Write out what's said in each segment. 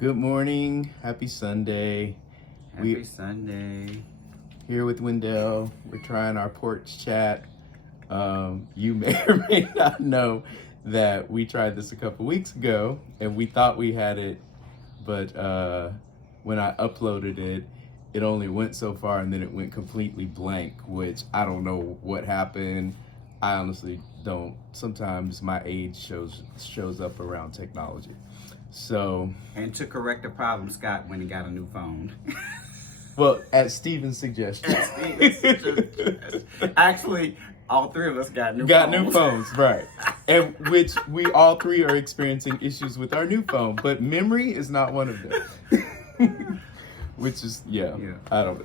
Good morning. Happy Sunday. Happy Sunday. Here with Wendell. We're trying our Porch Chat. You may or may not know that we tried this a couple weeks ago and we thought we had it, but when I uploaded it, it only went so far and then it went completely blank, which I don't know what happened. I honestly don't. Sometimes my age shows up around technology. So, and to correct the problem, Scott went and got a new phone. Well, at Steven's suggestion. Actually, all three of us got new phones, right? And which we all three are experiencing issues with our new phone, but memory is not one of them. Which is I don't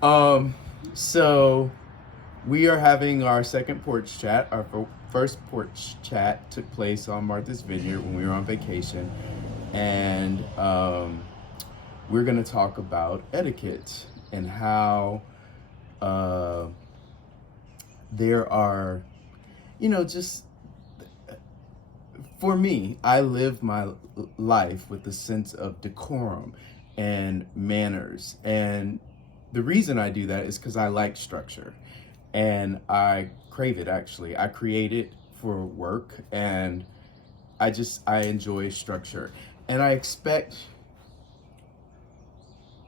know. So we are having our second porch chat. Our first porch chat took place on Martha's Vineyard when we were on vacation, and we're going to talk about etiquette and how there are, just for me, I live my life with a sense of decorum and manners. And the reason I do that is because I like structure and I crave it, actually. I create it for work and I enjoy structure. And I expect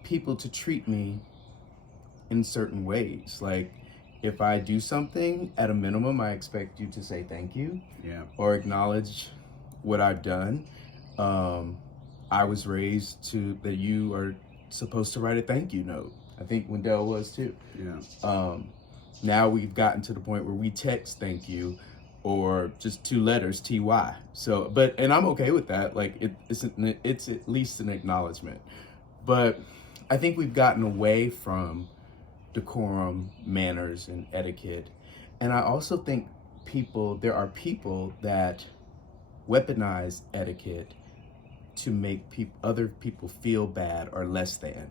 people to treat me in certain ways. Like, if I do something, at a minimum, I expect you to say thank you, or acknowledge what I've done. I was raised that you are supposed to write a thank you note. I think Wendell was too. Now we've gotten to the point where we text thank you, or just 2 letters, TY. So, and I'm okay with that. Like, it's at least an acknowledgement. But I think we've gotten away from decorum, manners, and etiquette. And I also think there are people that weaponize etiquette to make other people feel bad or less than.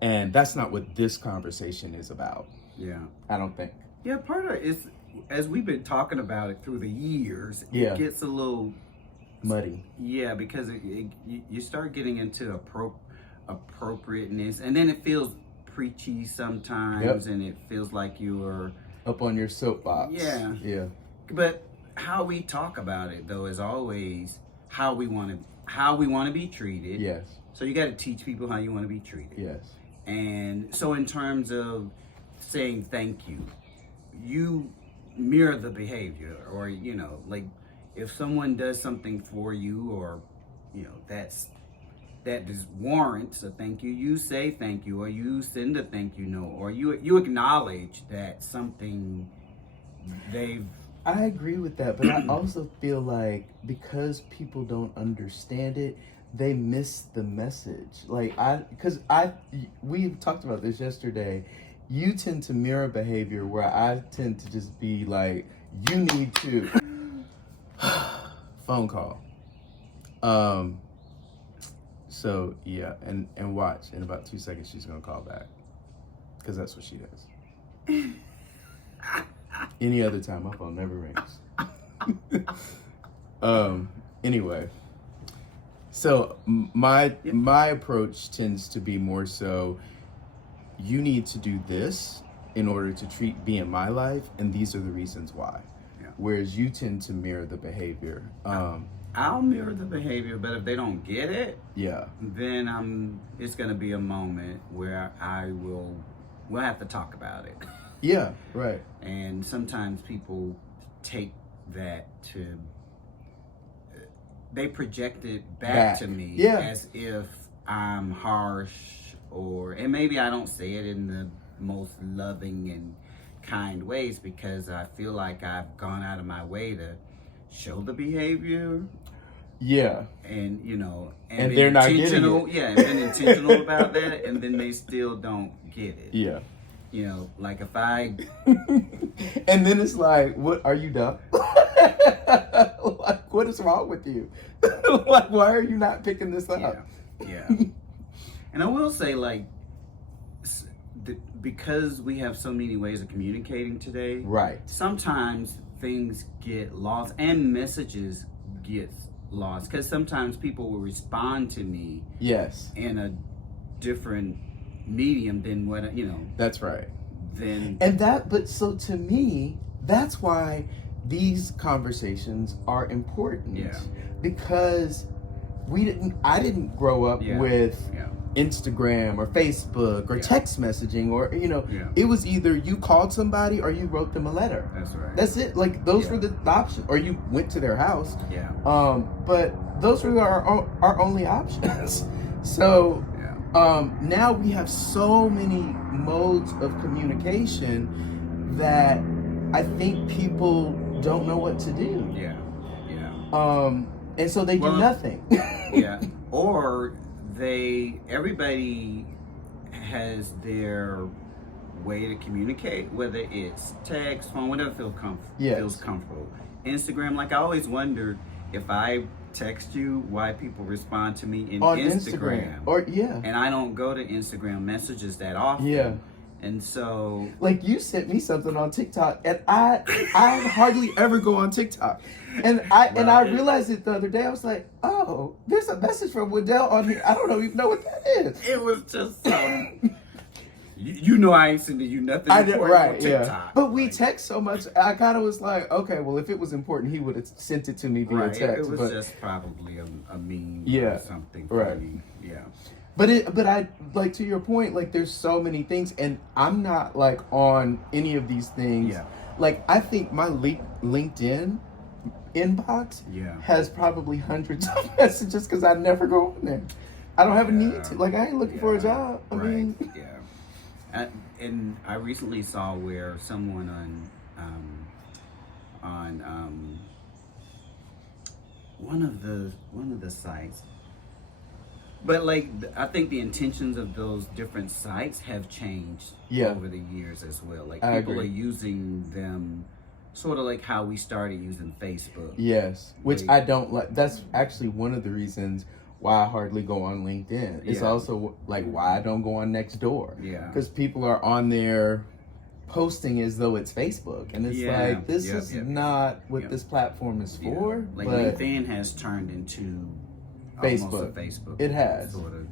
And that's not what this conversation is about. I don't think. Part of it is, as we've been talking about it through the years, it gets a little muddy. Because you start getting into appropriateness, and then it feels preachy sometimes, and it feels like you're up on your soapbox. But how we talk about it, though, is always how we want to be treated. Yes. So you got to teach people how you want to be treated. Yes. And so in terms of saying thank you, you mirror the behavior, or like if someone does something for you, or that warrants a thank you, you say thank you, or you send a thank you note, or you acknowledge that something they've. I agree with that, but I also feel like because people don't understand it, they miss the message. Like, we talked about this yesterday. You tend to mirror behavior where I tend to just be like, you need to. Phone call. So and watch, in about 2 seconds she's gonna call back, because that's what she does. Any other time my phone never rings. Anyway, so my approach tends to be more so, you need to do this in order to be in my life, and these are the reasons why. Whereas you tend to mirror the behavior. I'll mirror the behavior, but if they don't get it, then it's gonna be a moment where we'll have to talk about it. Yeah, right. And sometimes people take that they project it back to me as if I'm harsh, and maybe I don't say it in the most loving and kind ways, because I feel like I've gone out of my way to show the behavior. And and they're not getting it. And been intentional about that, and then they still don't get it. Like if I and then it's like, what, are you dumb? Like, what is wrong with you? Like, why are you not picking this up? And I will say, like, because we have so many ways of communicating today, right? Sometimes things get lost and messages get lost, because sometimes people will respond to me in a different medium than what, That's right. But so to me, that's why these conversations are important. Because I didn't grow up with Instagram or Facebook or text messaging or it was either you called somebody or you wrote them a letter. That's right. That's it. Like those were the options, or you went to their house. But those were our only options. So now we have so many modes of communication that I think people don't know what to do. And so they do nothing. Or everybody has their way to communicate, whether it's text, phone, whatever feels comfortable. Instagram, like I always wondered if I text you, why people respond to me on Instagram. And I don't go to Instagram messages that often. And so, like, you sent me something on TikTok, and I hardly ever go on TikTok, and I realized it the other day. I was like, oh, there's a message from Wendell on here. I don't even know what that is. It was just I ain't sending you nothing important on TikTok. But we text so much. I kind of was like, okay, well, if it was important, he would have sent it to me via text. It was just probably a meme or something funny. But I like, to your point, like there's so many things, and I'm not like on any of these things. Like I think my LinkedIn inbox has probably hundreds of messages because I never go on there. I don't have a need to. Like I ain't looking for a job. I mean, and I recently saw where someone on one of the sites. But like, I think the intentions of those different sites have changed over the years as well. Like people are using them sort of like how we started using Facebook. Which I don't like. That's actually one of the reasons why I hardly go on LinkedIn. It's also like why I don't go on Nextdoor. Because people are on there posting as though it's Facebook, and it's like this is not what this platform is for. Like LinkedIn has turned into Facebook. It has. Sort of,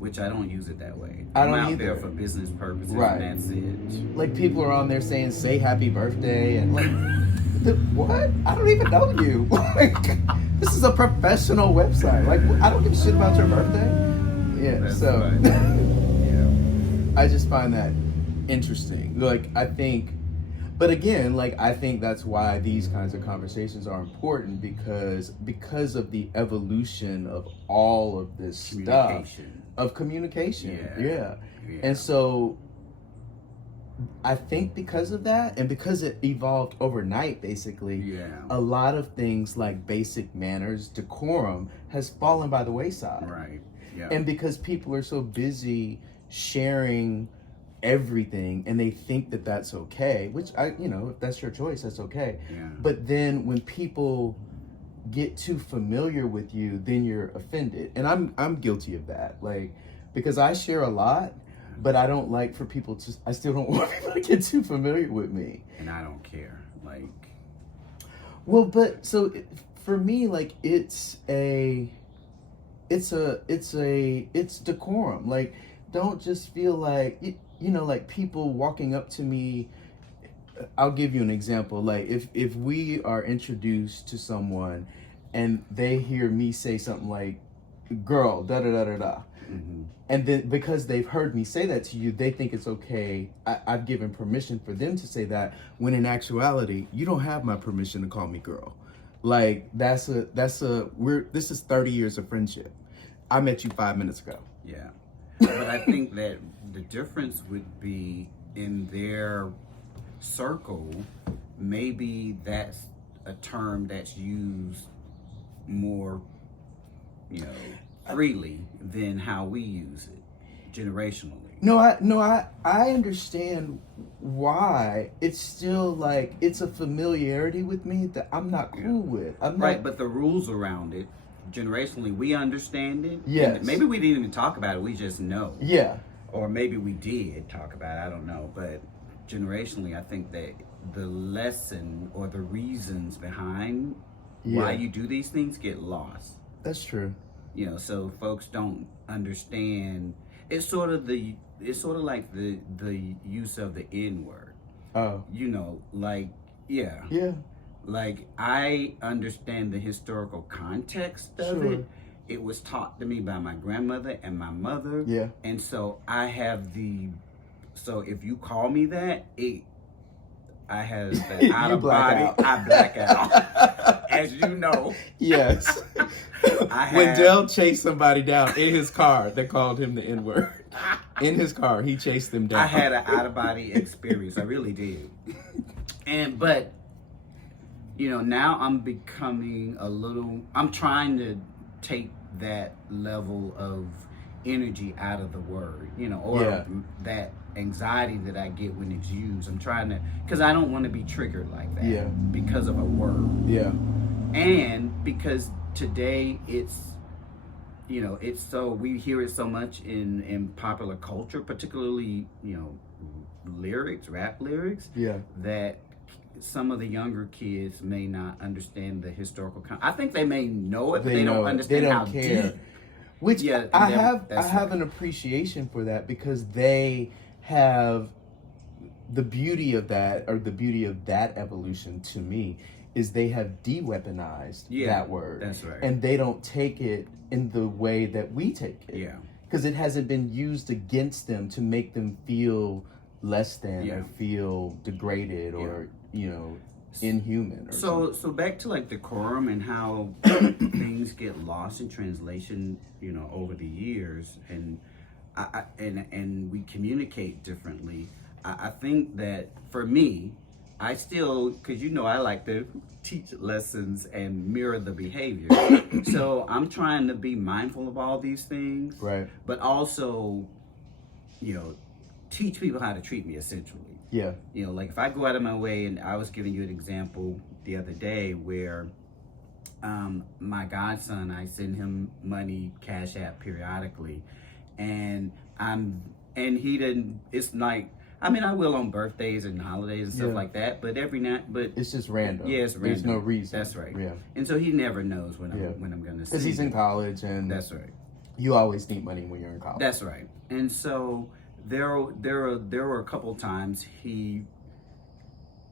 which I don't use it that way. I'm out either. there for business purposes, and that's it. Like people are on there saying "Say Happy Birthday" and like, what? I don't even know you. Like, this is a professional website. Like, I don't give a shit about your birthday. That's so right. I just find that interesting. Like, I think. But again, like I think that's why these kinds of conversations are important because of the evolution of all of this stuff of communication. And so I think because of that and because it evolved overnight, basically, a lot of things like basic manners, decorum has fallen by the wayside. And because people are so busy sharing everything and they think that that's okay, which if that's your choice, that's okay. But then when people get too familiar with you, then you're offended, and I'm guilty of that, like, because I share a lot, but I don't like for people to, I still don't want people to get too familiar with me, and I don't care, like, well, but so for me, like, it's decorum. Like, don't just feel like like people walking up to me. I'll give you an example. Like if we are introduced to someone and they hear me say something like, girl, da da da da da. And then because they've heard me say that to you, they think it's okay. I've given permission for them to say that, when in actuality, you don't have my permission to call me girl. Like this is 30 years of friendship. I met you 5 minutes ago. But I think that the difference would be in their circle, maybe that's a term that's used more, freely than how we use it generationally. No, I understand why. It's still like, it's a familiarity with me that I'm not cool with. But the rules around it, generationally, we understand it. Yes. Maybe we didn't even talk about it, we just know. Or maybe we did talk about it, I don't know. But generationally, I think that the lesson or the reasons behind why you do these things get lost. That's true. You know, so folks don't understand. It's sort of like the use of the N-word. Oh. You know, like, Yeah. Like, I understand the historical context of it. It was taught to me by my grandmother and my mother. Yeah. And so I have so if you call me that, I have the out of body, I black out. As you know. Yes. Wendell chased somebody down in his car that called him the N-word. In his car, he chased them down. I had an out of body experience. I really did. But, you know, now I'm becoming I'm trying to take that level of energy out of the word, you know, or that anxiety that I get when it's used. I'm trying to, because I don't want to be triggered like that because of a word. Yeah. And because today it's, you know, we hear it so much in popular culture, particularly, you know, rap lyrics, that some of the younger kids may not understand the historical I think they may know it, but they don't understand how deep. Which I have an appreciation for that, because they have the beauty of that, or the beauty of that evolution to me, is they have de-weaponized that word. That's right. And they don't take it in the way that we take it. Yeah. Because it hasn't been used against them to make them feel less than or feel degraded or, you know, inhuman. Or so back to like decorum and how things get lost in translation, you know, over the years, and and we communicate differently. I think that for me, I still, because you know I like to teach lessons and mirror the behavior. So I'm trying to be mindful of all these things, right? But also, you know, teach people how to treat me essentially. Yeah. You know, like if I go out of my way, and I was giving you an example the other day where my godson, I send him money, Cash App periodically, and he didn't, it's like, I mean, I will on birthdays and holidays and stuff like that, but but it's just random. Yeah, it's random. There's no reason. That's right. Yeah. And so he never knows when I'm going to see. Because he's in college, and that's right. You always need money when you're in college. That's right. And so there were a couple times he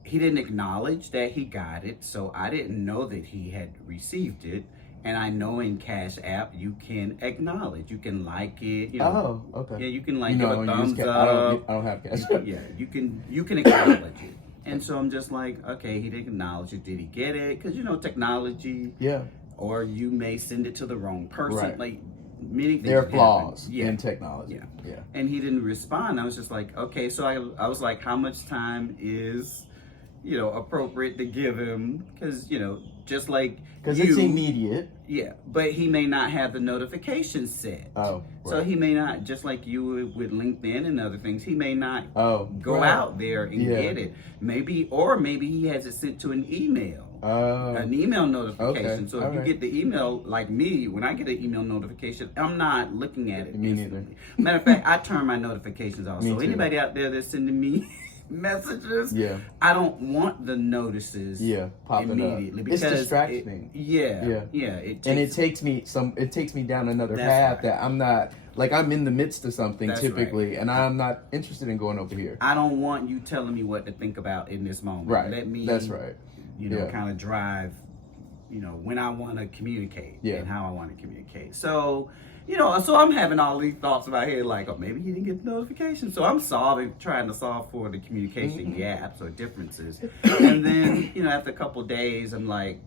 didn't acknowledge that he got it, so I didn't know that he had received it. And I know in Cash App you can acknowledge, you can like it. You know, oh, okay. Yeah, you can like give a thumbs up. I don't have Cash App. Yeah, you can acknowledge it. And so I'm just like, okay, he didn't acknowledge it. Did he get it? Because you know, technology. Yeah. Or you may send it to the wrong person. Right. Like many things. There are flaws in technology. Yeah. And he didn't respond. I was just like, okay. So I was like, how much time is, you know, appropriate to give him? Because, you know, just like, because it's immediate. Yeah, but he may not have the notifications set. Oh, right. So he may not, just like you with LinkedIn and other things, he may not go out there and get it. Maybe he has it sent to an email. An email notification. Okay. So if you get the email, like me, when I get an email notification, I'm not looking at it. Me neither. Matter of fact, I turn my notifications off. So too. Anybody out there that's sending me messages, I don't want the notices popping immediately up. Because it's distracting. It takes me down another path that I'm not, like, I'm in the midst of something typically, and I'm not interested in going over here. I don't want you telling me what to think about in this moment. Right. Let me you know, kind of drive, you know, when I want to communicate and how I want to communicate. So, you know, so I'm having all these thoughts in my head, like, oh, maybe he didn't get the notification. So I'm trying to solve for the communication gaps or differences. And then, you know, after a couple of days, I'm like,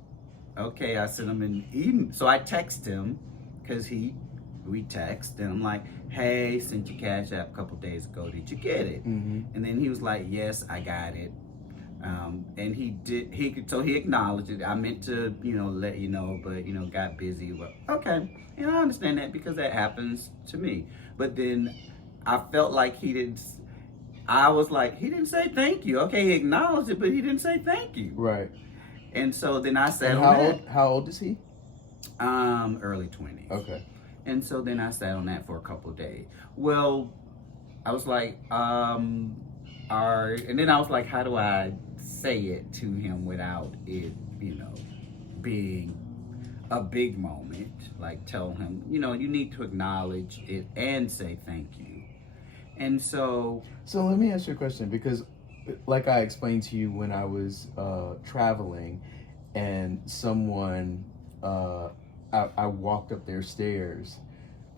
okay, I sent him an email. So I text him, because we text, and I'm like, hey, sent you Cash App a couple of days ago. Did you get it? And then he was like, yes, I got it. And he acknowledged it. I meant to, you know, let you know, but, you know, got busy. Well, okay. And I understand that, because that happens to me. But then I felt like I was like, he didn't say thank you. Okay, he acknowledged it, but he didn't say thank you. Right. And so then I sat on that. How old is he? Early 20s. Okay. And so then I sat on that for a couple of days. Well, I was like, and then I was like, how do I say it to him without it, you know, being a big moment, like tell him, you know, you need to acknowledge it and say thank you. And so let me ask you a question, because like I explained to you when I was traveling, and someone I walked up their stairs,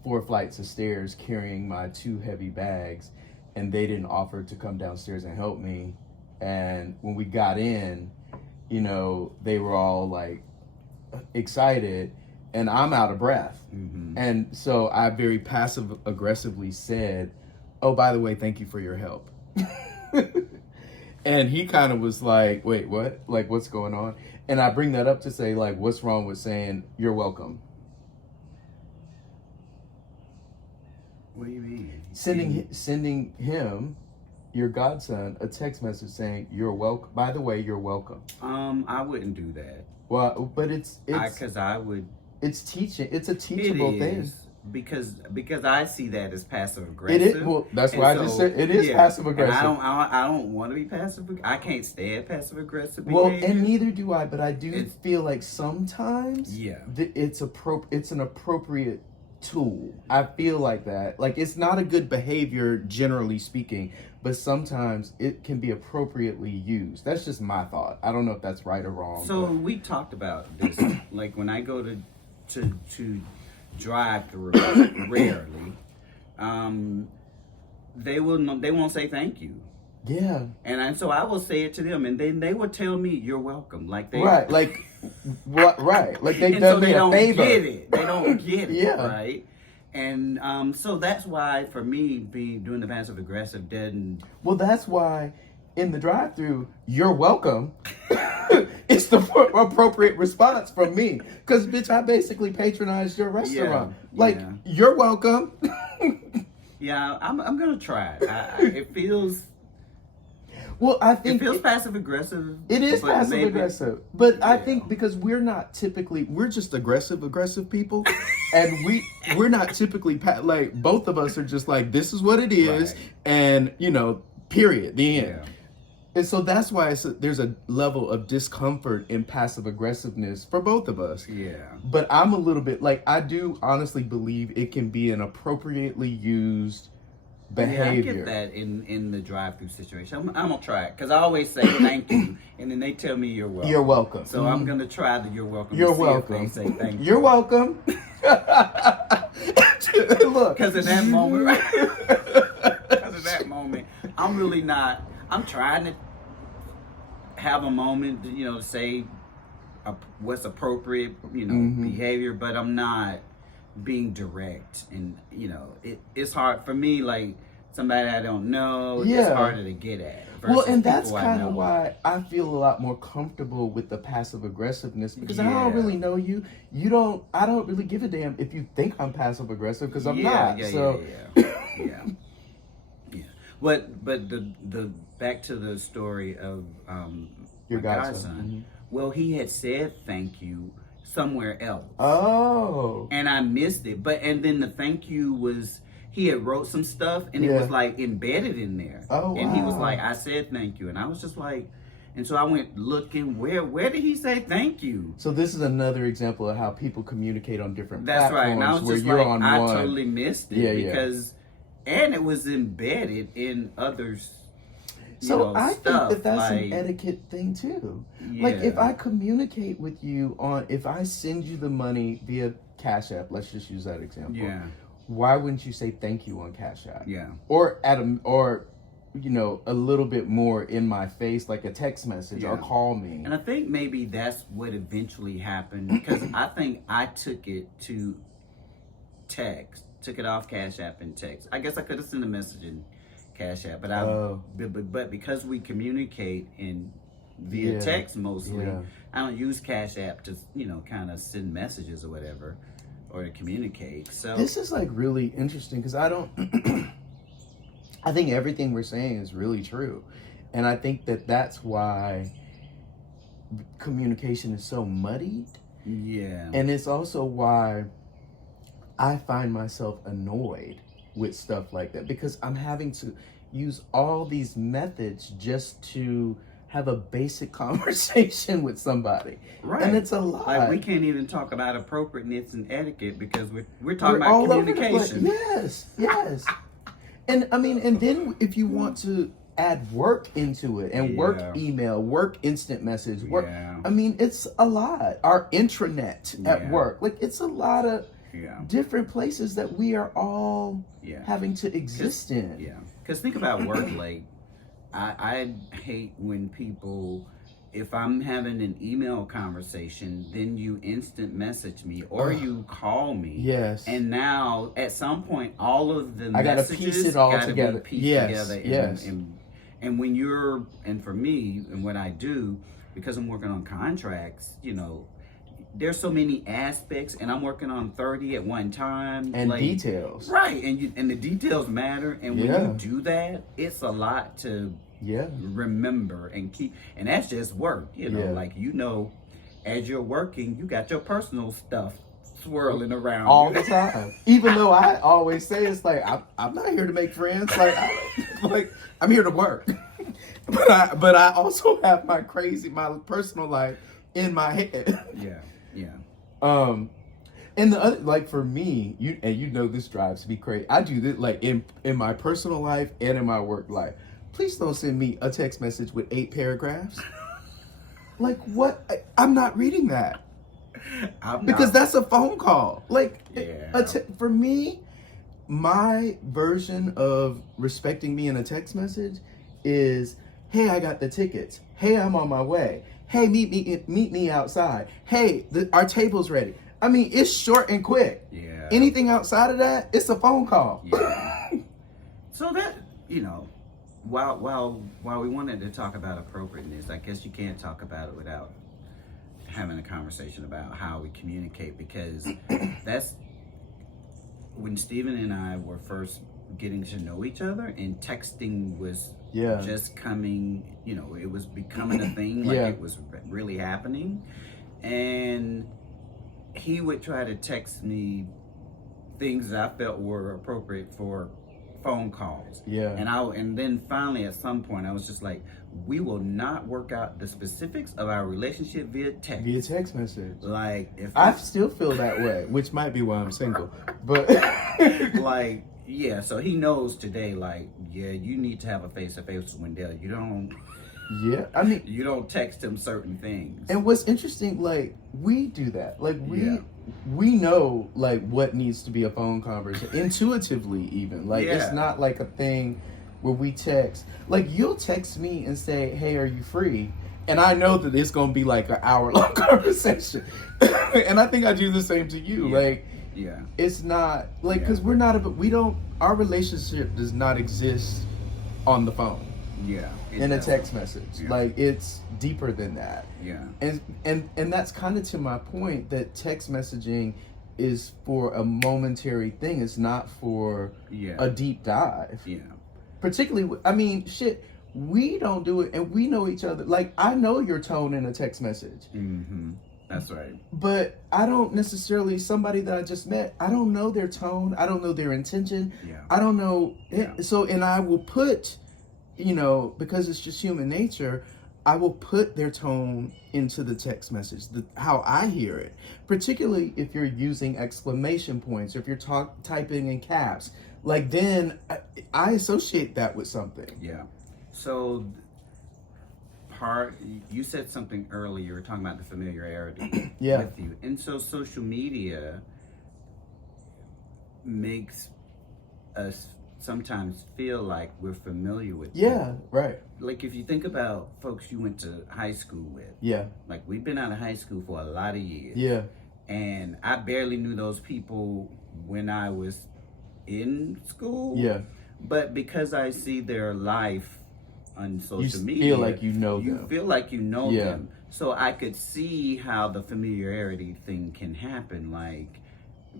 4 flights of stairs, carrying my 2 heavy bags, and they didn't offer to come downstairs and help me. And when we got in, you know, they were all like excited, and I'm out of breath. Mm-hmm. And so I very passive aggressively said, "Oh, by the way, thank you for your help." And he kind of was like, "Wait, what? Like, what's going on?" And I bring that up to say, like, what's wrong with saying you're welcome? What do you mean? Sending him, your godson, a text message saying you're welcome. By the way, you're welcome. I wouldn't do that. Well, but it's because I would. It's teaching. It's a teachable thing. Because I see that as passive aggressive. It is. Well, that's why I just said it is passive aggressive. I don't want to be passive. I can't stand passive aggressive behavior. Well, and neither do I. But I do feel like sometimes it's an appropriate tool. I feel like that. Like, it's not a good behavior generally speaking, but sometimes it can be appropriately used. That's just my thought. I don't know if that's right or wrong. So we talked about this. Like when I go to drive through rarely, they won't say thank you. Yeah. And so I will say it to them, and then they will tell me you're welcome. Like they right, like what? Right, like they've done me a favor. They don't get it. Yeah. Right. And so that's why for me doing the passive aggressive doesn't. Well, that's why in the drive-through, you're welcome. It's the appropriate response from me, because bitch, I basically patronized your restaurant. You're welcome. Yeah, I'm gonna try it. It feels. Well, I think it feels passive aggressive. It is passive aggressive, but I think because we're just aggressive people, and we're not typically like, both of us are just like, this is what it is, right. And you know, period, the end. Yeah. And so that's why there's a level of discomfort in passive aggressiveness for both of us. Yeah. But I'm a little bit like, I do honestly believe it can be an appropriately used behavior. Yeah, I get that in the drive-through situation. I'm gonna try it, because I always say thank you, and then they tell me you're welcome. You're welcome. So I'm gonna try the you're welcome. You're welcome. If they say thank you. You're welcome. Look, because in that moment, right? Because in that moment, I'm really not. I'm trying to have a moment, you know, to say what's appropriate, you know, behavior, but I'm not being direct. And, you know, it's hard for me, like somebody I don't know, it's harder to get at. Well, and that's kind of why I feel a lot more comfortable with the passive aggressiveness, because I don't really know you. I don't really give a damn if you think I'm passive aggressive, because I'm not. Yeah. But the back to the story of your godson. Mm-hmm. Well, he had said thank you somewhere else. Oh. And I missed it. And then the thank you was, he had wrote some stuff, and it was like embedded in there. Oh, and he was like, I said thank you, and I was just like, and so I went looking, where did he say thank you? So this is another example of how people communicate on different platforms. That's right. And I was just like, I one. totally missed it because. And it was embedded in others. So I think that's an etiquette thing too. Yeah. Like, if I communicate with you if I send you the money via Cash App, let's just use that example. Yeah. Why wouldn't you say thank you on Cash App? Yeah. Or you know, a little bit more in my face, like a text message or call me. And I think maybe that's what eventually happened, because I think I took it to text. Took it off Cash App and text. I guess I could have sent a message in Cash App, but because we communicate via text mostly, I don't use Cash App to, you know, kind of send messages or whatever, or to communicate. So this is like really interesting, because I think everything we're saying is really true, and I think that's why communication is so muddied. Yeah, and it's also why I find myself annoyed with stuff like that, because I'm having to use all these methods just to have a basic conversation with somebody. Right. And it's a lot. Like, we can't even talk about appropriateness and etiquette because we're talking about communication. Yes. And I mean, and then if you want to add work into it and work email, work instant message, work, I mean, it's a lot. Our intranet at work, like, it's a lot of different places that we are all having to exist in. Yeah. Because think about work, like, I hate when people, if I'm having an email conversation, then you instant message me or you call me. Yes. And now, at some point, all of the I messages gotta piece it all together. Be pieced together. And when you're, and for me, and what I do, because I'm working on contracts, you know, there's so many aspects, and I'm working on 30 at one time. And like, details. Right, and the details matter, and when you do that, it's a lot to remember and keep, and that's just work, you know, like, you know, as you're working, you got your personal stuff swirling around all the time. Even though I always say, it's like, I'm not here to make friends, like, I'm here to work. But I also have my personal life in my head. Yeah. And the other, like, for me, you know, this drives me crazy. I do this, like, in my personal life and in my work life. Please don't send me a text message with 8 paragraphs. Like, what? I'm not reading that. Because that's a phone call. Like, for me, my version of respecting me in a text message is, hey, I got the tickets. Hey, I'm on my way. Hey, meet me outside. Hey, our table's ready. I mean, it's short and quick. Yeah. Anything outside of that, it's a phone call. Yeah. So that, you know, while we wanted to talk about appropriateness, I guess you can't talk about it without having a conversation about how we communicate, because that's when Stephen and I were first getting to know each other, and texting was just coming, you know, it was becoming a thing, like it was really happening. And he would try to text me things that I felt were appropriate for phone calls. And then finally at some point I was just like, we will not work out the specifics of our relationship via text message. Like, if I still feel that way, which might be why I'm single. But like, so he knows today, like, you need to have a face-to-face with Wendell. You don't I mean, you don't text him certain things. And what's interesting, like, we do that. Like, we know, like, what needs to be a phone conversation intuitively, even. Like, it's not like a thing where we text. Like, you'll text me and say, hey, are you free? And I know that it's gonna be like an hour-long conversation. And I think I do the same to you. Like, it's not like, because our relationship does not exist on the phone. In a text message. Like, it's deeper than that. And that's kind of to my point, that text messaging is for a momentary thing. It's not for a deep dive. Particularly, I mean, shit, we don't do it, and we know each other. Like, I know your tone in a text message. That's right. But I don't necessarily, somebody that I just met, I don't know their tone. I don't know their intention. I don't know. So, and I will put, you know, because it's just human nature, I will put their tone into the text message, how I hear it, particularly if you're using exclamation points, or if you're typing in caps. Like, then I associate that with something. So, you said something earlier, you were talking about the familiarity with you. And so social media makes us sometimes feel like we're familiar with people. Like, if you think about folks you went to high school with. Like, we've been out of high school for a lot of years. And I barely knew those people when I was in school. But because I see their life on social media, you feel like you know them. You feel like you know them. So I could see how the familiarity thing can happen. Like,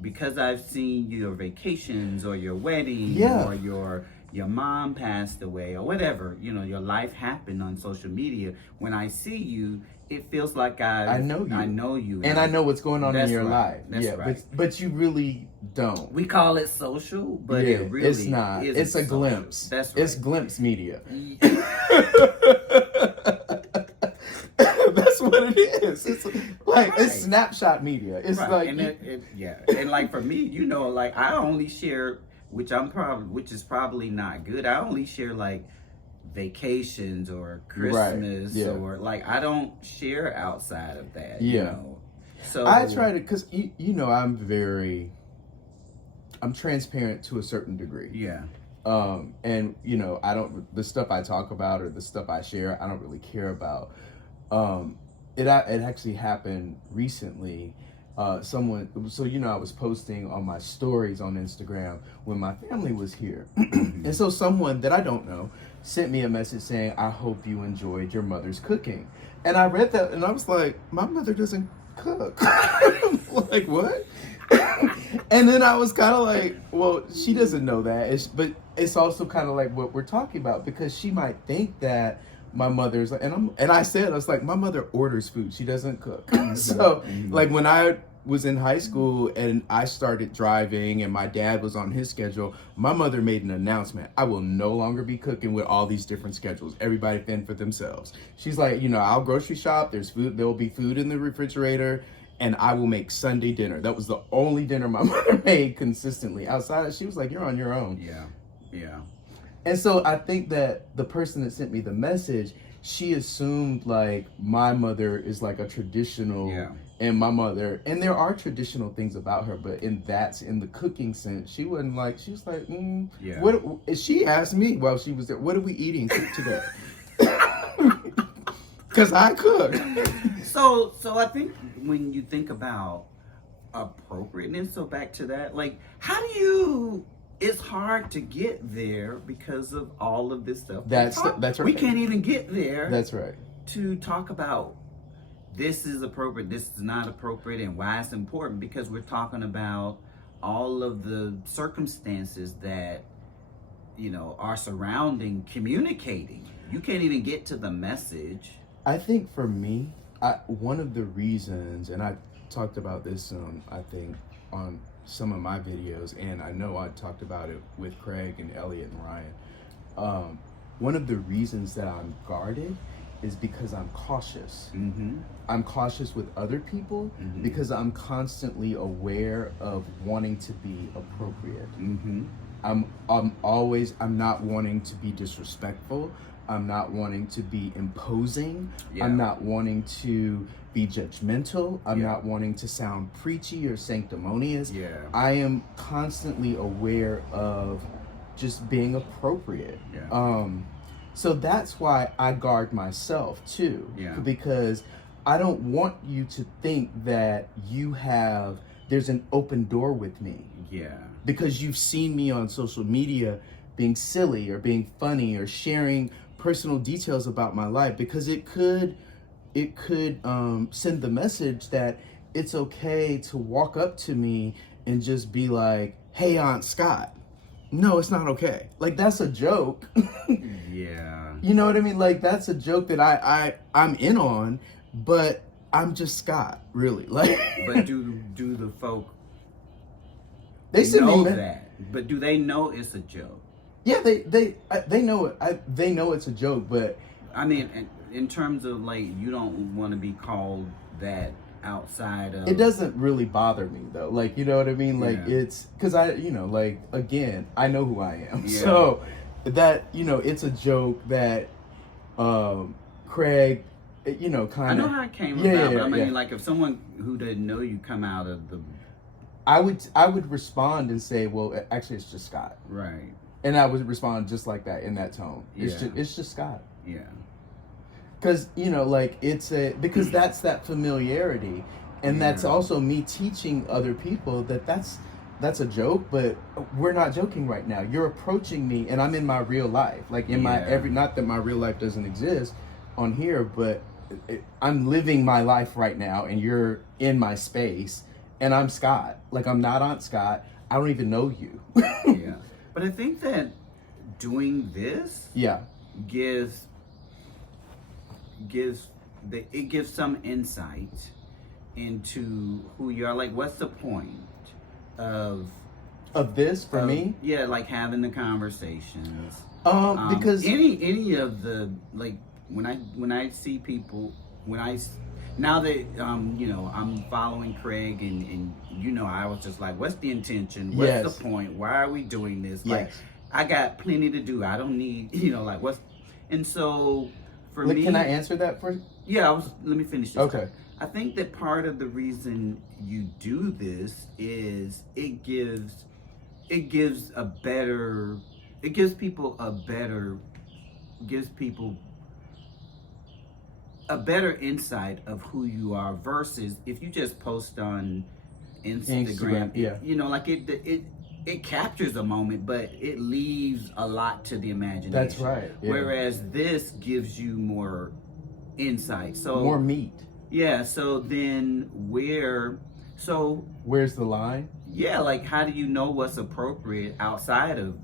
because I've seen your vacations or your wedding or your mom passed away or whatever, you know, your life happened on social media. When I see you, it feels like I know you. And I know what's going on in your life. That's right. But you really don't. We call it social, but it really it's not. It's a glimpse. That's right. It's glimpse media. That's what it is. It's like it's snapshot media. It's like and and like for me, you know, like I only share, which is probably not good. I only share like vacations or Christmas or like I don't share outside of that. You know? So I try to, because you know, I'm transparent to a certain degree. Yeah. And you know, the stuff I talk about or the stuff I share, I don't really care about. It actually happened recently. So you know, I was posting on my stories on Instagram when my family was here. And so someone that I don't know sent me a message saying, I hope you enjoyed your mother's cooking. And I read that and I was like, my mother doesn't cook. Like, what? And then I was kind of like, well, she doesn't know that. But it's also kind of like what we're talking about, because she might think that my mother's like, and I said, I was like, my mother orders food. She doesn't cook. So like when I was in high school and I started driving and my dad was on his schedule, my mother made an announcement. I will no longer be cooking with all these different schedules. Everybody fend for themselves. She's like, you know, I'll grocery shop. There's food. There will be food in the refrigerator. And I will make Sunday dinner. That was the only dinner my mother made consistently. Outside of, she was like, you're on your own. Yeah. And so I think that the person that sent me the message, she assumed like my mother is like a traditional, and my mother, and there are traditional things about her, but in the cooking sense, she wasn't like, she was like, what? She asked me while she was there, what are we eating today? Because I cook. So I think when you think about appropriateness, so back to that, like, it's hard to get there because of all of this stuff. That's right. We can't even get there. That's right. To talk about this is appropriate, this is not appropriate, and why it's important, because we're talking about all of the circumstances that, you know, are surrounding communicating. You can't even get to the message. I think for me, one of the reasons, and I talked about this, I think, on some of my videos, and I know I talked about it with Craig and Elliot and Ryan. One of the reasons that I'm guarded is because I'm cautious. I'm cautious with other people because I'm constantly aware of wanting to be appropriate. I'm not wanting to be disrespectful. I'm not wanting to be imposing. I'm not wanting to be judgmental. I'm not wanting to sound preachy or sanctimonious. I am constantly aware of just being appropriate. So that's why I guard myself too. Because I don't want you to think that there's an open door with me. Because you've seen me on social media being silly or being funny or sharing personal details about my life, because it could send the message that it's okay to walk up to me and just be like, hey, Aunt Scott. No, it's not okay. Like, that's a joke. You know what I mean? Like, that's a joke that I'm in on, but I'm just Scott, really. Like, but do the folk they know that? But do they know it's a joke? Yeah, they know it. They know it's a joke, but I mean, in terms of like, you don't want to be called that outside of. It doesn't really bother me though. Like, you know what I mean? Like, it's because like, again, I know who I am. So that, it's a joke that Craig, kind of. I know how it came about, but I mean, like, if someone who didn't know you come out of the. I would respond and say, well, actually, it's just Scott. Right. And I would respond just like that, in that tone. It's just Scott. Because, like, because that's that familiarity. And that's also me teaching other people that's a joke, but we're not joking right now. You're approaching me and I'm in my real life. Like, in my not that my real life doesn't exist on here, but I'm living my life right now and you're in my space and I'm Scott. Like, I'm not Aunt Scott. I don't even know you. But I think that doing this gives some insight into who you are. Like, what's the point of this for me? Yeah, like having the conversations. Because any of the, like, when I see people, when I now that I'm following Craig, and I was just like, what's the intention? What's the point? Why are we doing this? Like, I got plenty to do. I don't need, like what's. And so for me, can I answer that first? Yeah, let me finish this. Okay. I think that part of the reason you do this is it gives people a better insight of who you are versus if you just post on Instagram. Like it captures a moment, but it leaves a lot to the imagination. That's right. Yeah. Whereas this gives you more insight. So more meat. Yeah. So then where's the line? Yeah. Like, how do you know what's appropriate outside of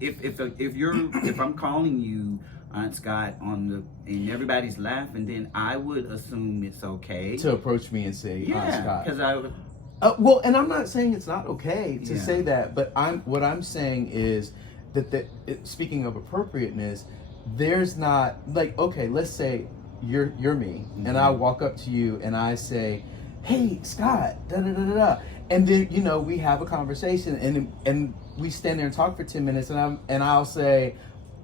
if I'm calling you Aunt Scott and everybody's laughing, then I would assume it's okay to approach me and say Aunt Scott. Because I would. Well, and I'm not saying it's not okay to say that, but what I'm saying is that speaking of appropriateness, there's not like, okay, let's say you're me, and I walk up to you and I say, hey Scott, da da da da da, and then we have a conversation and we stand there and talk for 10 minutes and I'll say,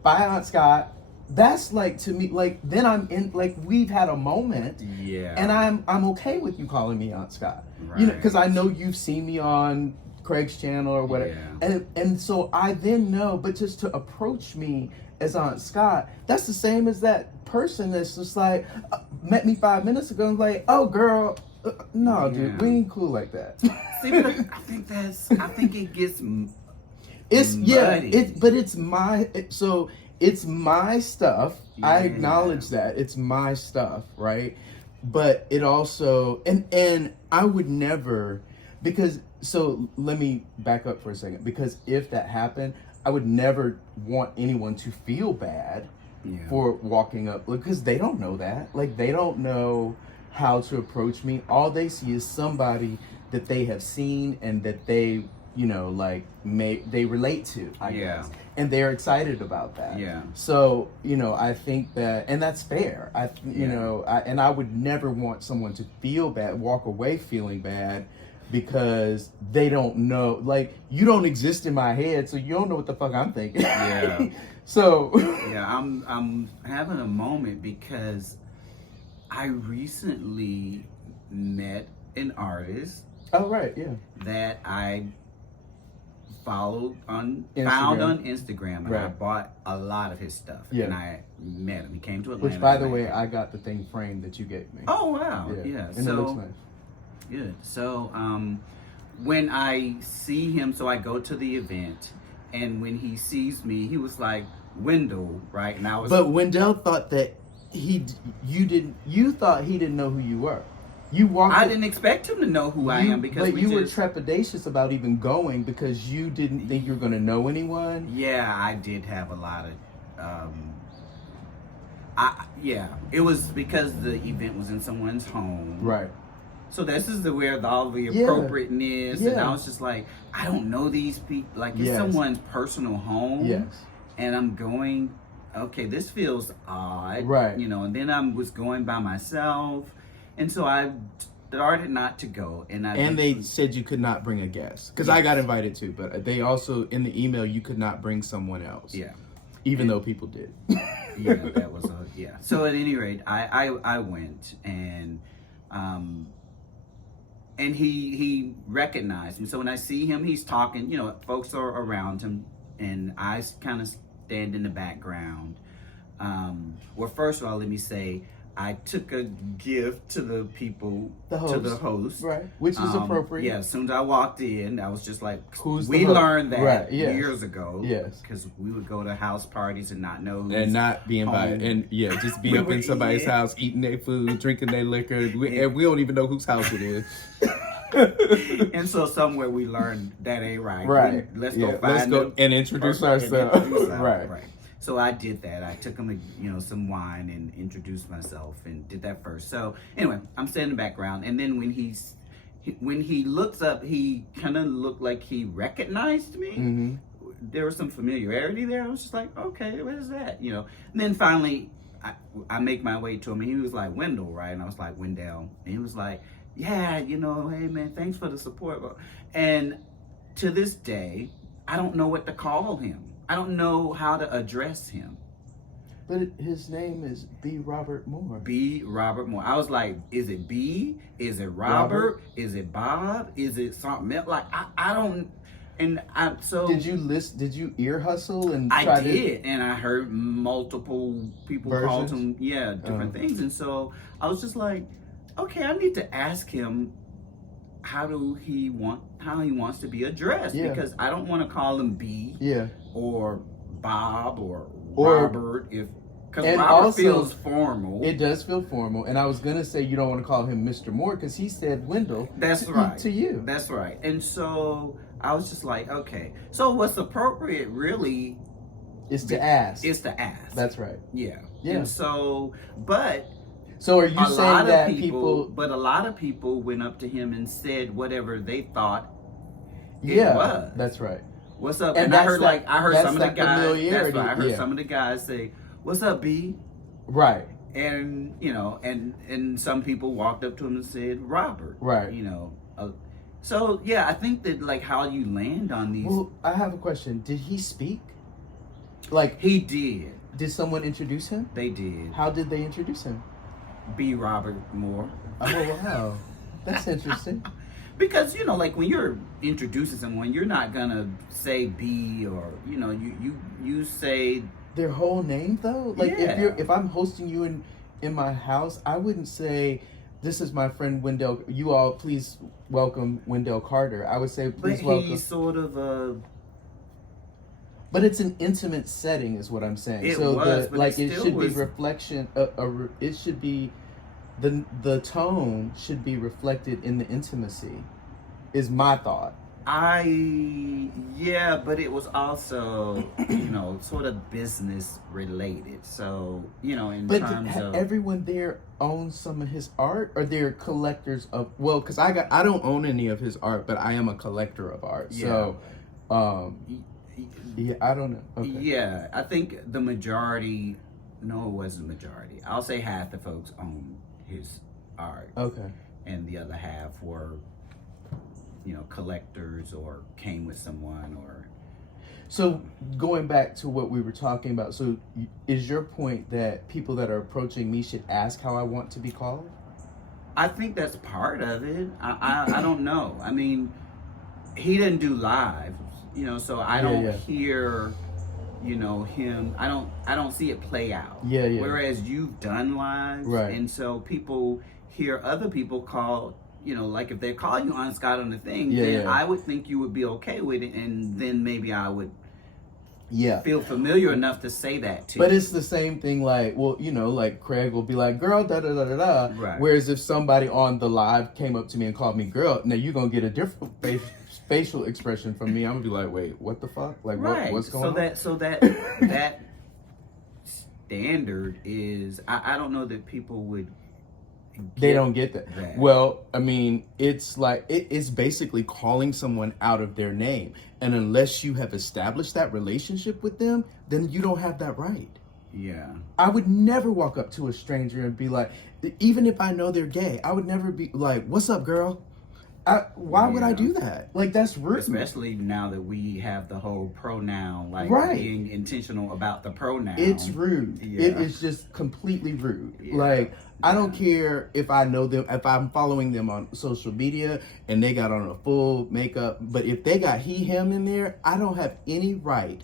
bye Aunt Scott. That's like, to me, like, then I'm in, like, we've had a moment, and I'm okay with you calling me Aunt Scott, because I know you've seen me on Craig's channel or whatever, and so I then know. But just to approach me as Aunt Scott, that's the same as that person that's just like met me 5 minutes ago and like, oh girl, no dude, we ain't cool like that. See, but I think it gets muddy. But it's my It's my stuff. I acknowledge that. It's my stuff, right? But it also, and I would never, so let me back up for a second. Because if that happened, I would never want anyone to feel bad for walking up. Because they don't know that. Like, they don't know how to approach me. All they see is somebody that they have seen and that they, they relate to, I guess. And they're excited about that. Yeah. So, I think that, and that's fair. And I would never want someone to feel bad, walk away feeling bad, because they don't know, like, you don't exist in my head, so you don't know what the fuck I'm thinking. Yeah. So. Yeah, I'm having a moment because I recently met an artist. Oh, right, yeah. That I found on Instagram, and I bought a lot of his stuff. And I met him. He came to Atlanta. Which, by the way, I got the thing framed that you gave me. Oh wow! Yeah. And it looks nice. Good. So when I see him, so I go to the event, and when he sees me, he was like, Wendell, right? And I was. But Wendell thought that you thought he didn't know who you were. I didn't expect him to know who I am, because you were trepidatious about even going because you didn't think you were going to know anyone. Yeah, I did have a lot of. It was because the event was in someone's home. Right. So this is where all the appropriateness, and I was just like, I don't know these people. Like, it's someone's personal home. Yes. And I'm going, okay, this feels odd. Right. And then I was going by myself. And so I started not to go. And they said you could not bring a guest. Because I got invited too. But they also, in the email, you could not bring someone else. Yeah. Even though people did. That was So at any rate, I went. And he recognized me. So when I see him, he's talking. Folks are around him. And I kind of stand in the background. Well, first of all, let me say, I took a gift to the people, to the host. Right, which is appropriate. Yeah, as soon as I walked in, I was just like, we learned that years ago. Yes. Because we would go to house parties and not know and not be invited. And just be up in somebody's house, eating their food, drinking their liquor, and we don't even know whose house it is. And so somewhere we learned that ain't right. Right. Let's go and introduce ourselves. Right. So I did that. I took him, some wine and introduced myself and did that first. So anyway, I'm standing in the background, and then when he looks up, he kind of looked like he recognized me. Mm-hmm. There was some familiarity there. I was just like, okay, what is that? And then finally, I make my way to him, and he was like, Wendell, right? And I was like, Wendell. And he was like, yeah, you know, hey, man, thanks for the support. And to this day, I don't know what to call him. I don't know how to address him. But his name is B. Robert Moore. B. Robert Moore. I was like, is it B? Is it Robert? Is it Bob? Is it something else? Like, I don't... And so did you ear hustle and I did, and I heard multiple people call him different things, and so I was just like, okay, I need to ask him how he wants to be addressed, because I don't want to call him B or Bob or Robert, because Robert also feels formal. It does feel formal, and I was gonna say you don't want to call him Mr. Moore because he said Wendell. That's right to you. That's right, and so I was just like, okay. So what's appropriate really is to ask. That's right. Yeah. And so are you saying that people? But a lot of people went up to him and said whatever they thought it was. That's right. What's up? And I heard some of the guys. That's right. I heard some of the guys say, "What's up, B?" Right. And and some people walked up to him and said, "Robert." Right. So I think that like how you land on these. Well, I have a question. Did he speak? Like he did. Did someone introduce him? They did. How did they introduce him? B. Robert Moore. Oh wow, that's interesting. Because like when you're introducing someone, you're not gonna say B or you say their whole name though. Like if I'm hosting you in my house, I wouldn't say, "This is my friend Wendell. You all please welcome Wendell Carter." I would say, "Please welcome." He's sort of a. But it's an intimate setting, is what I'm saying. It should be reflection. It should be the tone should be reflected in the intimacy. Is my thought. But it was also sort of business related. So terms of everyone there owns some of his art, or they're collectors of. Well, because I don't own any of his art, but I am a collector of art. Yeah. So. Yeah, I don't know. Okay. Yeah, I think the majority. No, it wasn't the majority. I'll say half the folks own his art. Okay. And the other half were, collectors or came with someone or. So going back to what we were talking about, so is your point that people that are approaching me should ask how I want to be called? I think that's part of it. I don't know. I mean, he didn't do live. So I don't hear, him. I don't see it play out. Yeah. Whereas you've done live, right? And so people hear other people call. Like if they call you on Scott on the thing, then I would think you would be okay with it, and then maybe I would. Feel familiar enough to say that too. But it's the same thing. Like, well, like Craig will be like, "Girl, da da da da da." Right. Whereas if somebody on the live came up to me and called me girl, now you're gonna get a different facial expression from me. I'm gonna be like, "Wait, what the fuck? Like, what's going on?" So that standard is, I don't know that people would. They don't get that. Well, I mean, it's like it's basically calling someone out of their name, and unless you have established that relationship with them, then you don't have that right. Yeah. I would never walk up to a stranger and be like, even if I know they're gay, I would never be like, "What's up, girl?" Why would I do that? Like, that's rude. Especially now that we have the whole pronoun, like being intentional about the pronoun. It's rude. Yeah. It is just completely rude. Yeah. Like, I don't care if I know them, if I'm following them on social media and they got on a full makeup, but if they got he, him in there, I don't have any right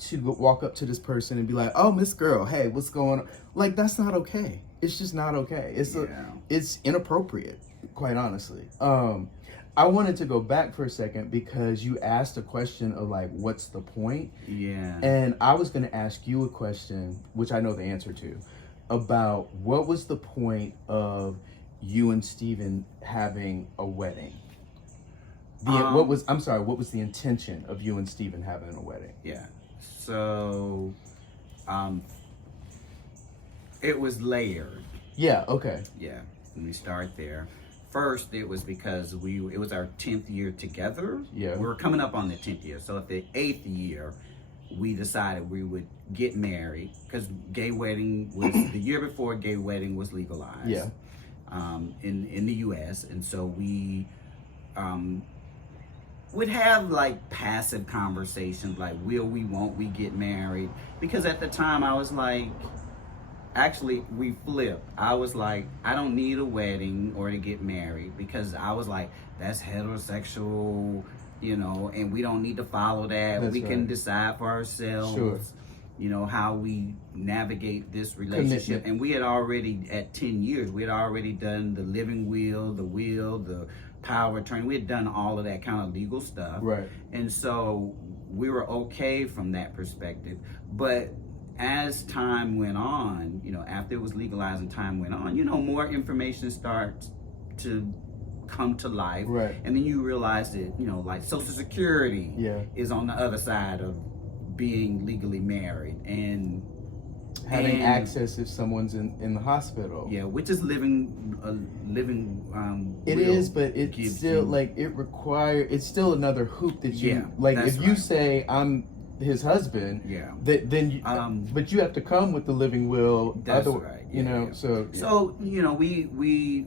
to walk up to this person and be like, "Oh, Miss Girl, hey, what's going on?" Like, that's not okay. It's just not okay. It's inappropriate, quite honestly. I wanted to go back for a second because you asked a question of like, what's the point? Yeah. And I was going to ask you a question, which I know the answer to, about what was the point of you and Steven having a wedding? What was the intention of you and Steven having a wedding? Yeah. So, it was layered. Yeah, okay. Yeah. Let me start there. First, it was because it was our 10th year together. Yeah. We were coming up on the 10th year. So at the 8th year, we decided we would get married, because gay wedding was the year before gay wedding was legalized. Yeah. In the U.S. And so we would have like passive conversations like, won't we get married? Because at the time I was like, actually we flipped. I was like, I don't need a wedding or to get married, because I was like, that's heterosexual, and we don't need to follow that. We can decide for ourselves. Sure. How we navigate this relationship. And we had already, at 10 years, we had already done the living will, the power attorney. We had done all of that kind of legal stuff. Right. And so we were okay from that perspective. But as time went on, after it was legalized and time went on, more information starts to come to life. Right. And then you realize that, like Social Security is on the other side of being legally married, and having access if someone's in the hospital. Yeah, which is living. It is, but it's still like it's still another hoop that you like. If you say I'm his husband, then you, but you have to come with the living will. That's right. So we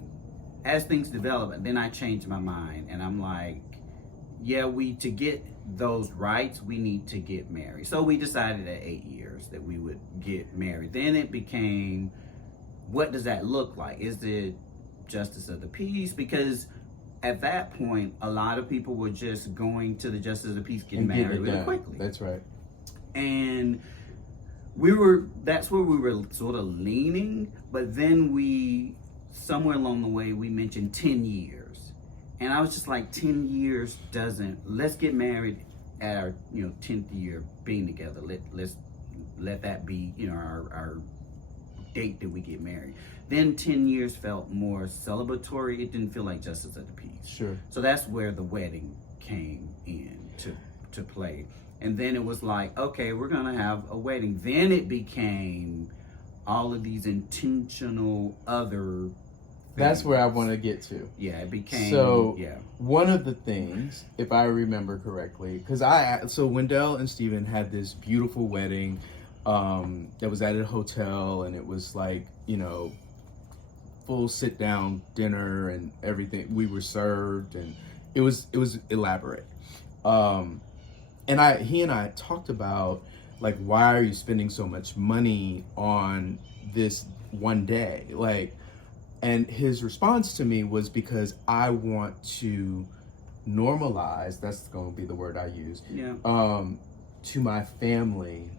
as things develop, and then I changed my mind, and I'm like, to get those rights, we need to get married. So we decided at 8 years that we would get married. Then it became, what does that look like? Is it justice of the peace? Because at that point, a lot of people were just going to the justice of the peace, getting married really quickly. That's right. And that's where we were sort of leaning. But then somewhere along the way, we mentioned 10 years. And I was just like, 10 years let's get married at our 10th year being together. Let's let that be our date that we get married. Then 10 years felt more celebratory. It didn't feel like justice of the peace. Sure. So that's where the wedding came in to play. And then it was like, okay, we're gonna have a wedding. Then it became all of these intentional other. That's where I want to get to. Yeah, it became. So one of the things, if I remember correctly, because so Wendell and Stephen had this beautiful wedding that was at a hotel, and it was like full sit down dinner and everything. We were served, and it was elaborate. And he and I talked about like, why are you spending so much money on this one day, like. And his response to me was, because I want to normalize, that's going to be the word I use, to my family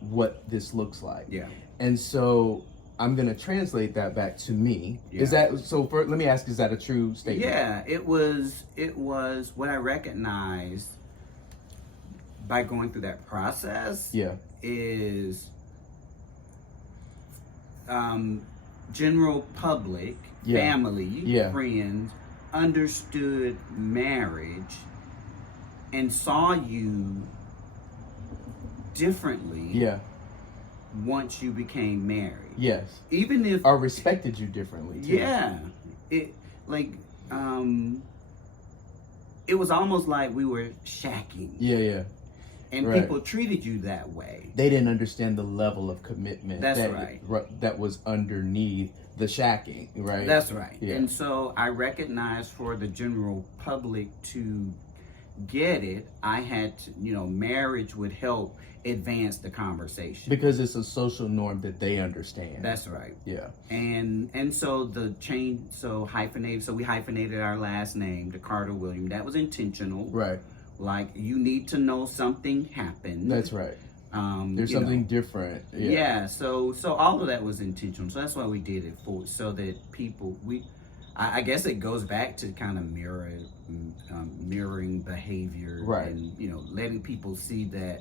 what this looks like. Yeah. And so I'm going to translate that back to me. Yeah. Is that so? Let me ask, is that a true statement? Yeah, it was what I recognized by going through that process. Yeah. Is general public, family, friends understood marriage and saw you differently once you became married. Yes. Even if... Or respected you differently, too. Yeah. It was almost like we were shacking. Yeah. And people treated you that way. They didn't understand the level of commitment that was underneath the shacking, right? That's right. Yeah. And so I recognized, for the general public to get it, I had to, marriage would help advance the conversation. Because it's a social norm that they understand. That's right. Yeah. And so the change, we hyphenated our last name to Carter William. That was intentional. Right. Like, you need to know something happened. That's right. There's something different. Yeah. So all of that was intentional. So that's why we did it so that people, I guess it goes back to kind of mirroring behavior, right? And letting people see that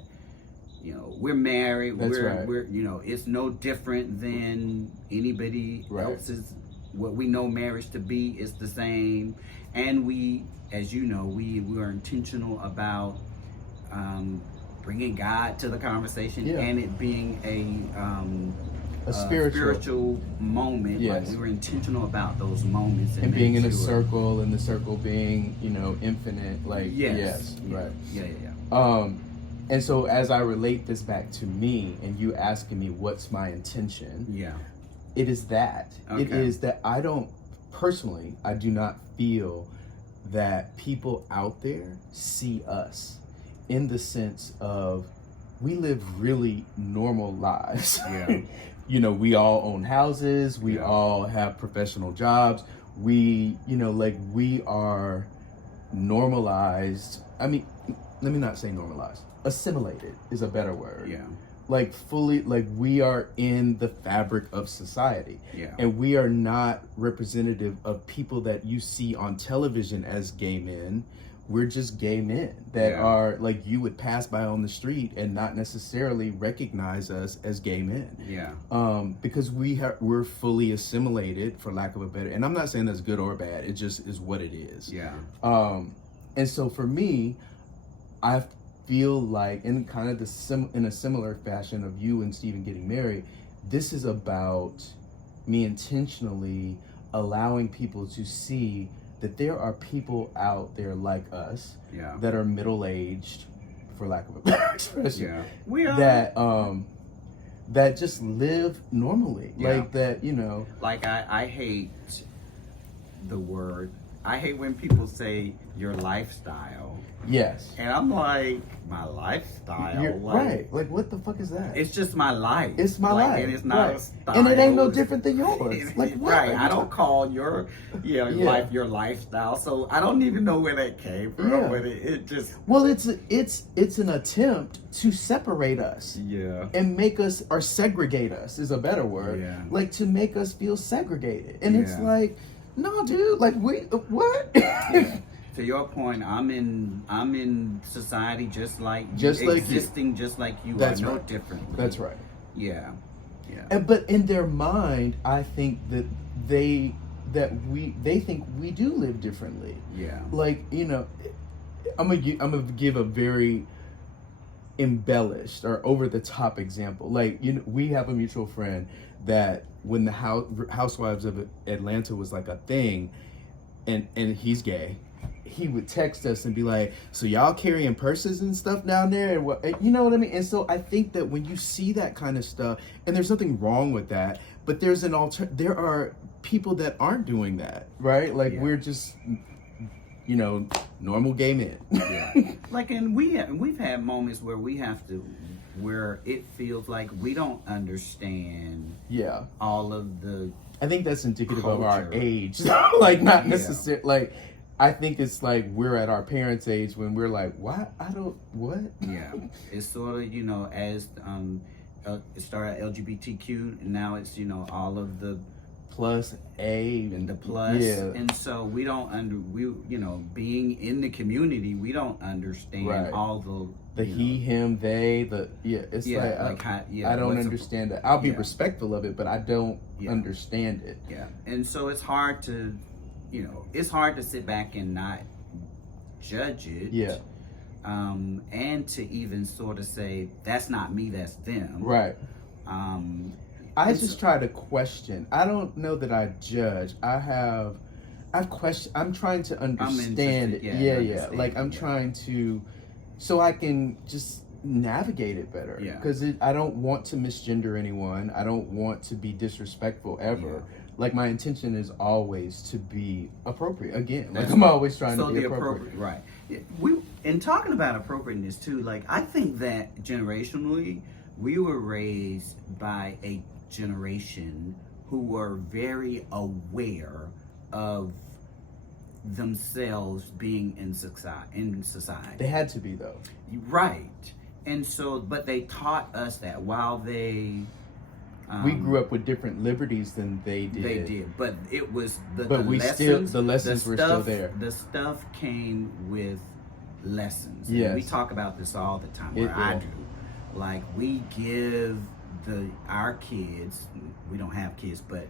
we're married. We're it's no different than anybody else's. What we know marriage to be is the same, and we, as we are intentional about bringing God to the conversation, and it being a spiritual moment. Yes. Like, we were intentional about those moments and being in a circle, and the circle being infinite. Like yes. Right. Yeah. And so as I relate this back to me and you asking me what's my intention, it is that. Okay. It is that I do not feel that people out there see us in the sense of we live really normal lives. Yeah. You know, we all own houses, we all have professional jobs, we are normalized. I mean, let me not say normalized. Assimilated is a better word. Yeah. Like fully, like we are in the fabric of society. Yeah. And we are not representative of people that you see on television as gay men. We're just gay men that are like you would pass by on the street and not necessarily recognize us as gay men. Yeah. Because we're fully assimilated, for lack of a better. And I'm not saying that's good or bad. It just is what it is. Yeah. And so for me, I feel like in kind of in a similar fashion of you and Stephen getting married, this is about me intentionally allowing people to see that there are people out there like us that are middle-aged, for lack of a better expression. Yeah. We are. That just live normally. Yeah. Like that, you know. Like I hate when people say your lifestyle. Yes. And I'm like, my lifestyle? Right. Like, what the fuck is that? It's just my life. It's my life. And it's not a style. And it ain't no different than yours. Like, what? Right. I don't call your life your lifestyle. So I don't even know where that came from. Yeah. But it just... Well, it's an attempt to separate us. Yeah. And make us, or segregate us is a better word. Yeah. Like, to make us feel segregated. And it's like, no, dude, like, what? Yeah. To your point, I'm in society just like you. Just like you. That's right. No differently. That's right. Yeah. But in their mind, I think that they think we do live differently. Yeah. Like, you know, I'm gonna give a very embellished or over the top example. Like, you know, we have a mutual friend that when the Housewives of Atlanta was like a thing, and he's gay, he would text us and be like, so y'all carrying purses and stuff down there, and what, you know what I mean? And so I think that when you see that kind of stuff, and there's nothing wrong with that, but there are people that aren't doing that, right? Like we're just, you know, normal gay men. Yeah. Like, and we've had moments where it feels like we don't understand all of the I think that's indicative culture. Of our age. Like, not necessarily, like, I think it's like we're at our parents' age when we're like, what? What? Yeah. It's sort of, you know, as it started LGBTQ, and now it's, you know, all of the plus A and the plus. Yeah. And so we you know, being in the community, we don't understand all the he, him, they, it's I don't understand that. I'll be respectful of it, but I don't understand it. Yeah. And so it's hard to, you know, it's hard to sit back and not judge it. Yeah. And to even sort of say, that's not me, that's them. Right. I just try to question. I don't know that I judge. I'm trying to understand it. Yeah. Like, I'm trying to, so I can just navigate it better. Yeah. Because I don't want to misgender anyone. I don't want to be disrespectful ever. Yeah. Like, my intention is always to be appropriate. Again, like, I'm always trying to be appropriate. Right. In talking about appropriateness too, like, I think that generationally, we were raised by a generation who were very aware of themselves being in society. They had to be, though. Right. And so, but they taught us that while they... we grew up with different liberties than they did. They did, but it was the lessons were still there. The stuff came with lessons. Yes. And we talk about this all the time, I do. Like, we give our kids, we don't have kids, but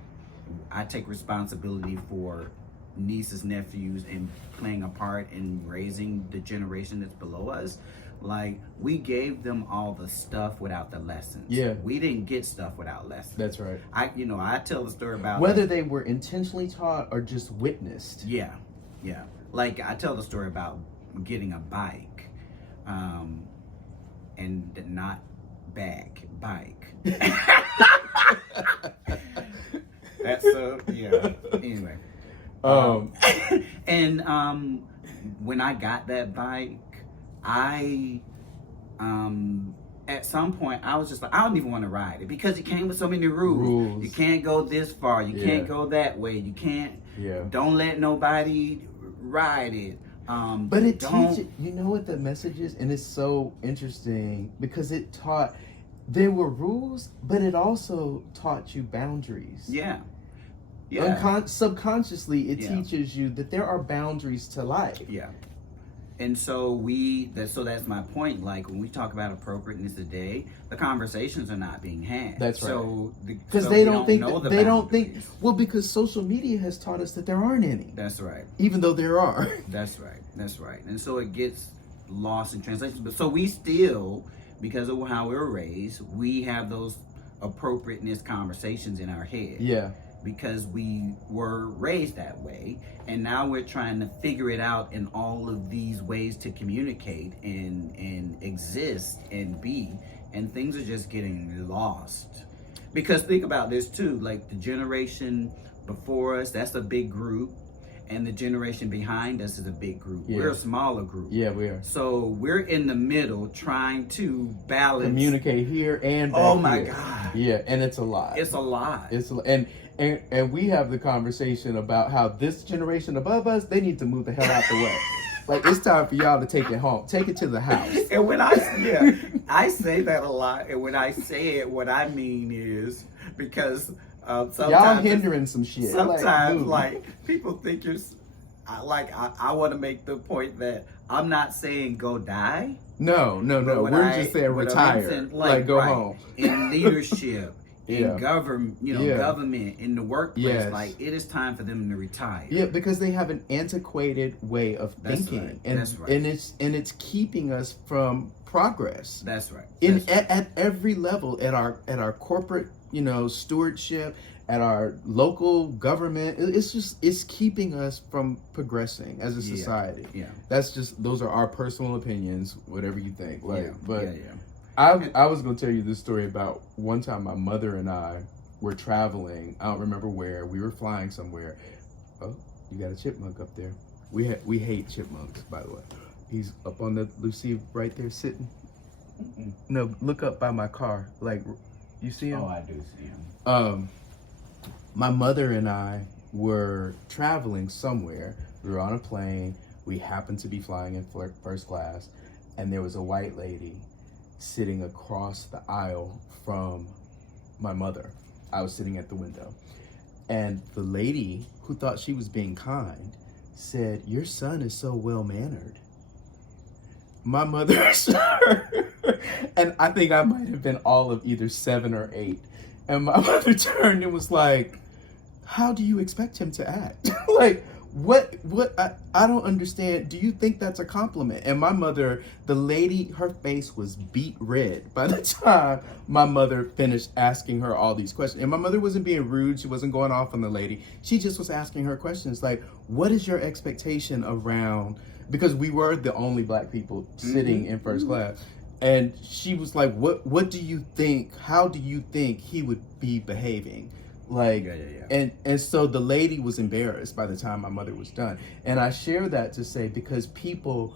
I take responsibility for nieces, nephews, and playing a part in raising the generation that's below us. Like, we gave them all the stuff without the lessons. Yeah. We didn't get stuff without lessons. That's right. I tell the story about... whether they were intentionally taught or just witnessed. Yeah. Like, I tell the story about getting a bike. and not bike. That's yeah. Anyway. And when I got that bike, I at some point I was just like, I don't even want to ride it because it came with so many rules. You can't go this far, you can't go that way, you can't don't let nobody ride it. But it teaches, you know what the message is? And it's so interesting because it taught, there were rules, but it also taught you boundaries. Yeah. Subconsciously, it teaches you that there are boundaries to life. Yeah. And so that's my point. Like when we talk about appropriateness today, the conversations are not being had. That's right. So because they don't think. Well, because social media has taught us that there aren't any. That's right. Even though there are. That's right. And so it gets lost in translation. But so we still, because of how we were raised, we have those appropriateness conversations in our head. Yeah. Because we were raised that way, and now we're trying to figure it out in all of these ways to communicate and exist and be, and things are just getting lost. Because think about this too, like the generation before us, that's a big group, and the generation behind us is a big group. Yeah. We're a smaller group. Yeah, we are. So we're in the middle trying to balance. Communicate here and back. Oh my God. Yeah, and it's a lot. And we have the conversation about how this generation above us, they need to move the hell out the way. Like, it's time for y'all to take it home. Take it to the house. And when I say that a lot, and when I say it, what I mean is because sometimes y'all hindering some shit. Sometimes, like people think you're I want to make the point that I'm not saying go die. No. We're just saying retire. Like go home. In leadership. In government, government, in the workplace, like it is time for them to retire. Yeah, because they have an antiquated way of thinking, and it's keeping us from progress. That's right. At every level, at our corporate, stewardship, at our local government, it's keeping us from progressing as a society. Yeah. Those are our personal opinions, whatever you think. I was going to tell you this story about one time my mother and I were traveling. I don't remember where. We were flying somewhere. Oh, you got a chipmunk up there. We hate chipmunks, by the way. He's up on the Lucy right there sitting. Mm-mm. No, look up by my car. Like, you see him? Oh, I do see him. My mother and I were traveling somewhere. We were on a plane. We happened to be flying in first class. And there was a white lady sitting across the aisle from my mother. I was sitting at the window. And the lady, who thought she was being kind, said, "Your son is so well-mannered." My mother, and I think I might have been all of either 7 or 8. And my mother turned and was like, "How do you expect him to act?" Like, what I don't understand. Do you think that's a compliment? And my mother, the lady, her face was beet red by the time my mother finished asking her all these questions. And my mother wasn't being rude. She wasn't going off on the lady. She just was asking her questions like, what is your expectation around, because we were the only Black people sitting in first class. And she was like, what do you think, how do you think he would be behaving? Like, And so the lady was embarrassed by the time my mother was done. And I share that to say, because people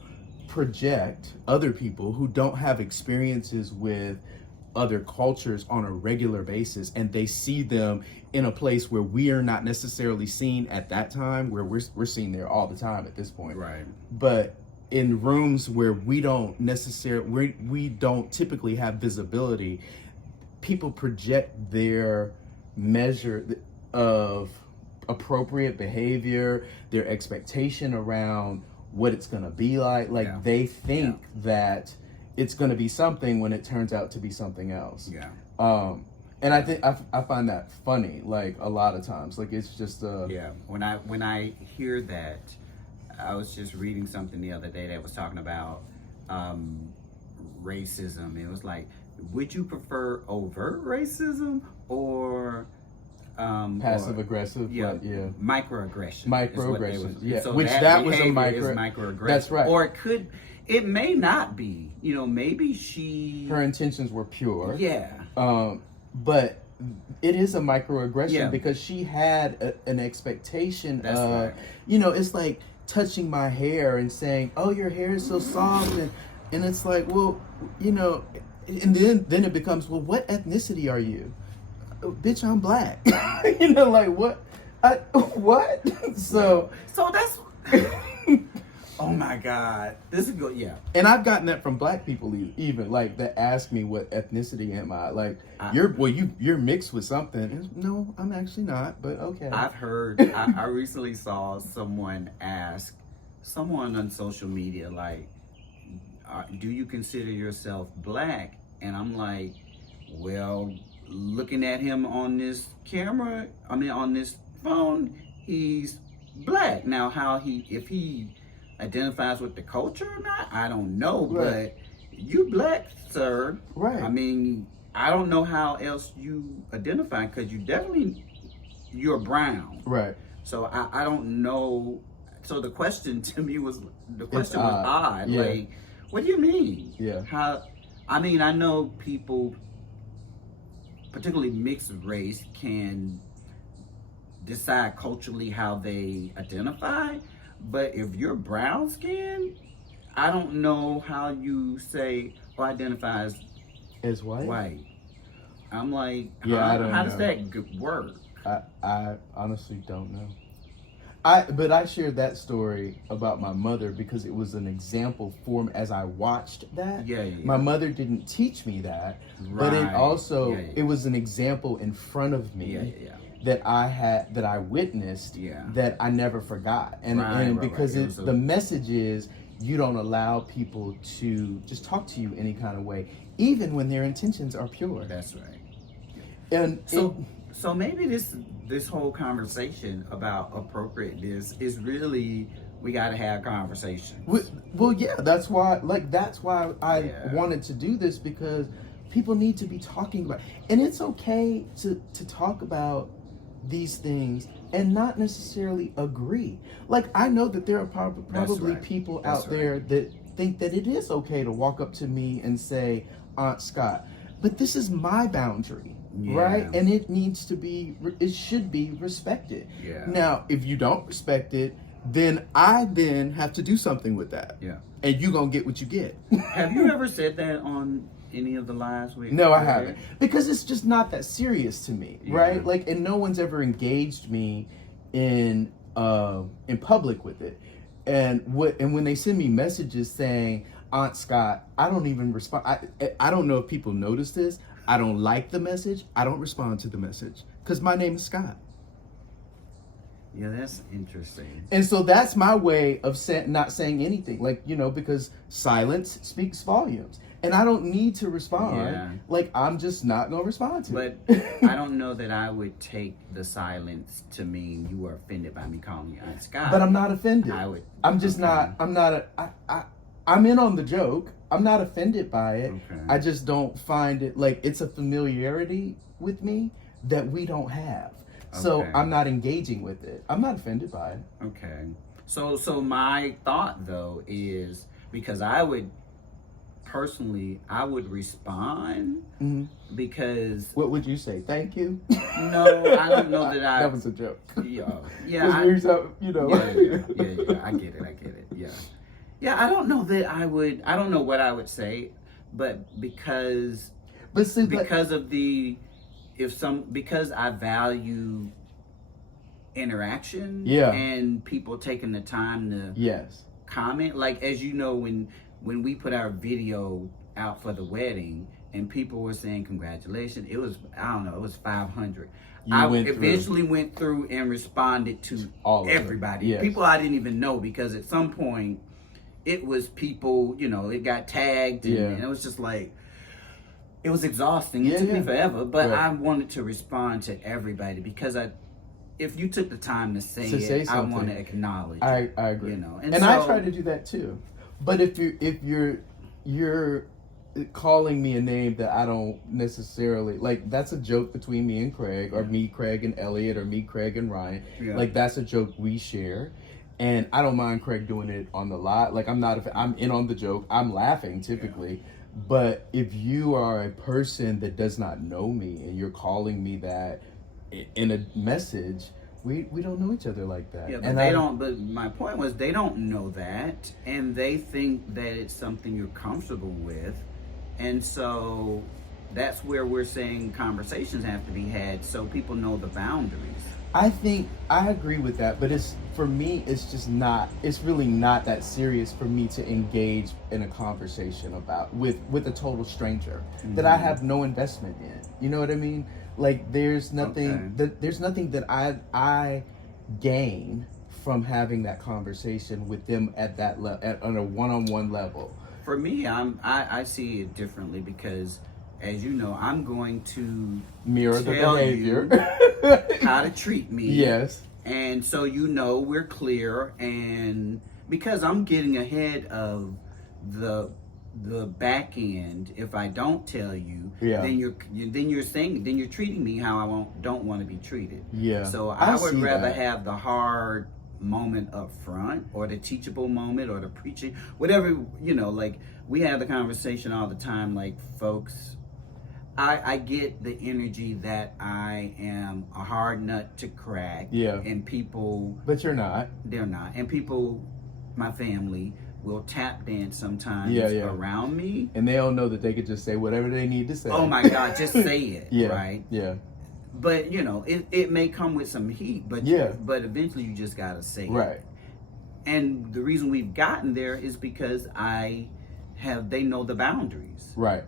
project other people who don't have experiences with other cultures on a regular basis, and they see them in a place where we are not necessarily seen at that time, where we're seen there all the time at this point. Right. But in rooms where we don't typically have visibility, people project their measure of appropriate behavior, their expectation around what it's going to be like they think that it's going to be something when it turns out to be something else. And I think I find that funny, like, a lot of times. Like, it's just when I hear that, I was just reading something the other day that was talking about racism. It was like, would you prefer overt racism or passive aggressive? Microaggressions. Microaggressions, So which that was a microaggression. That's right. Or It may not be, maybe her intentions were pure. Yeah. But it is a microaggression because she had an expectation of, right. It's like touching my hair and saying, "Oh, your hair is so soft," and it's like, well, and then it becomes, well, what ethnicity are you? Bitch, I'm black. Like what? What? So that's. Oh my God, this is good. Yeah, and I've gotten that from black people even like that ask me what ethnicity am I? Like you're mixed with something. And no, I'm actually not. But okay. I've heard. I recently saw someone ask someone on social media like, "Do you consider yourself black?" And I'm like, well, looking at him on this camera, on this phone, he's black. Now, if he identifies with the culture or not, I don't know. Right. But you black, sir. Right. I don't know how else you identify because you're brown. Right. So I don't know. So the question to me was odd. Yeah. Like, what do you mean? Yeah. I know people, particularly mixed race, can decide culturally how they identify. But if you're brown skin, I don't know how you say or identify as white. White. I'm like, how does that work? I honestly don't know. But I shared that story about my mother because it was an example for me as I watched that. Yeah. My mother didn't teach me that, but it also it was an example in front of me. That I witnessed that I never forgot. And because the message is you don't allow people to just talk to you any kind of way, even when their intentions are pure. That's right. And so maybe this whole conversation about appropriateness is really, we got to have conversations. Well, yeah, that's why I wanted to do this, because people need to be talking about, and it's okay to talk about these things and not necessarily agree. Like, I know that there are probably people out there that think that it is okay to walk up to me and say, Aunt Scott, but this is my boundary, right? And it should be respected. Now, if you don't respect it, then I have to do something with that. And you gonna get what you get. Have you ever said that on any of the lives? No, I haven't, because it's just not that serious to me, right? Like, and no one's ever engaged me in public with it. And when they send me messages saying, Aunt Scott, I don't even respond. I don't know if people notice this. I don't like the message. I don't respond to the message because my name is Scott. Yeah, that's interesting. And so that's my way of not saying anything, like, because silence speaks volumes. And I don't need to respond. Like, I'm just not going to respond to it. But I don't know that I would take the silence to mean you were offended by me calling you Aunt Scott. But I'm not offended. I'm in on the joke. I'm not offended by it. I just don't find it, like, it's a familiarity with me that we don't have. So I'm not engaging with it. I'm not offended by it. Okay. So my thought, though, is because I would respond because... What would you say? Thank you? No, I don't know that That was a joke. Yeah. I get it. Yeah, I don't know that I would... I don't know what I would say, but because I value interaction and people taking the time to comment. Like, as you know, when we put our video out for the wedding and people were saying congratulations, it was 500. I eventually went through and responded to everybody. People I didn't even know, because at some point it was people, it got tagged and it was just like, it was exhausting. It took me forever, but I wanted to respond to everybody because if you took the time to say it, I want to acknowledge. I agree. And so, I try to do that too. But if you're calling me a name that I don't necessarily like, that's a joke between me and Craig, or me, Craig, and Elliot, or me, Craig, and Ryan. Like, that's a joke we share. And I don't mind Craig doing it on the lot. Like, I'm in on the joke. I'm laughing typically. Yeah. But if you are a person that does not know me and you're calling me that in a message, we don't know each other like that. Yeah, but and but my point was they don't know that, and they think that it's something you're comfortable with. And so that's where we're saying conversations have to be had so people know the boundaries. I think I agree with that, but for me, it's really not that serious for me to engage in a conversation with a total stranger that I have no investment in. You know what I mean? Like, there's nothing that I gain from having that conversation with them at that on a one-on-one level. For me, I see it differently because, as you know, I'm going to mirror the behavior, how to treat me. Yes. And so, we're clear, and because I'm getting ahead of the back end, if I don't tell you, then you're treating me how I don't want to be treated. Yeah. So I would rather have the hard moment up front, or the teachable moment, or the preaching, whatever, like we have the conversation all the time, like, folks, I get the energy that I am a hard nut to crack. Yeah. And people, but you're not. They're not. And people, my family, will tap dance sometimes around me. And they don't know that they could just say whatever they need to say. Oh my God, just say it. Right? Yeah. But it may come with some heat, but eventually you just gotta say it. Right. And the reason we've gotten there is because they know the boundaries. Right.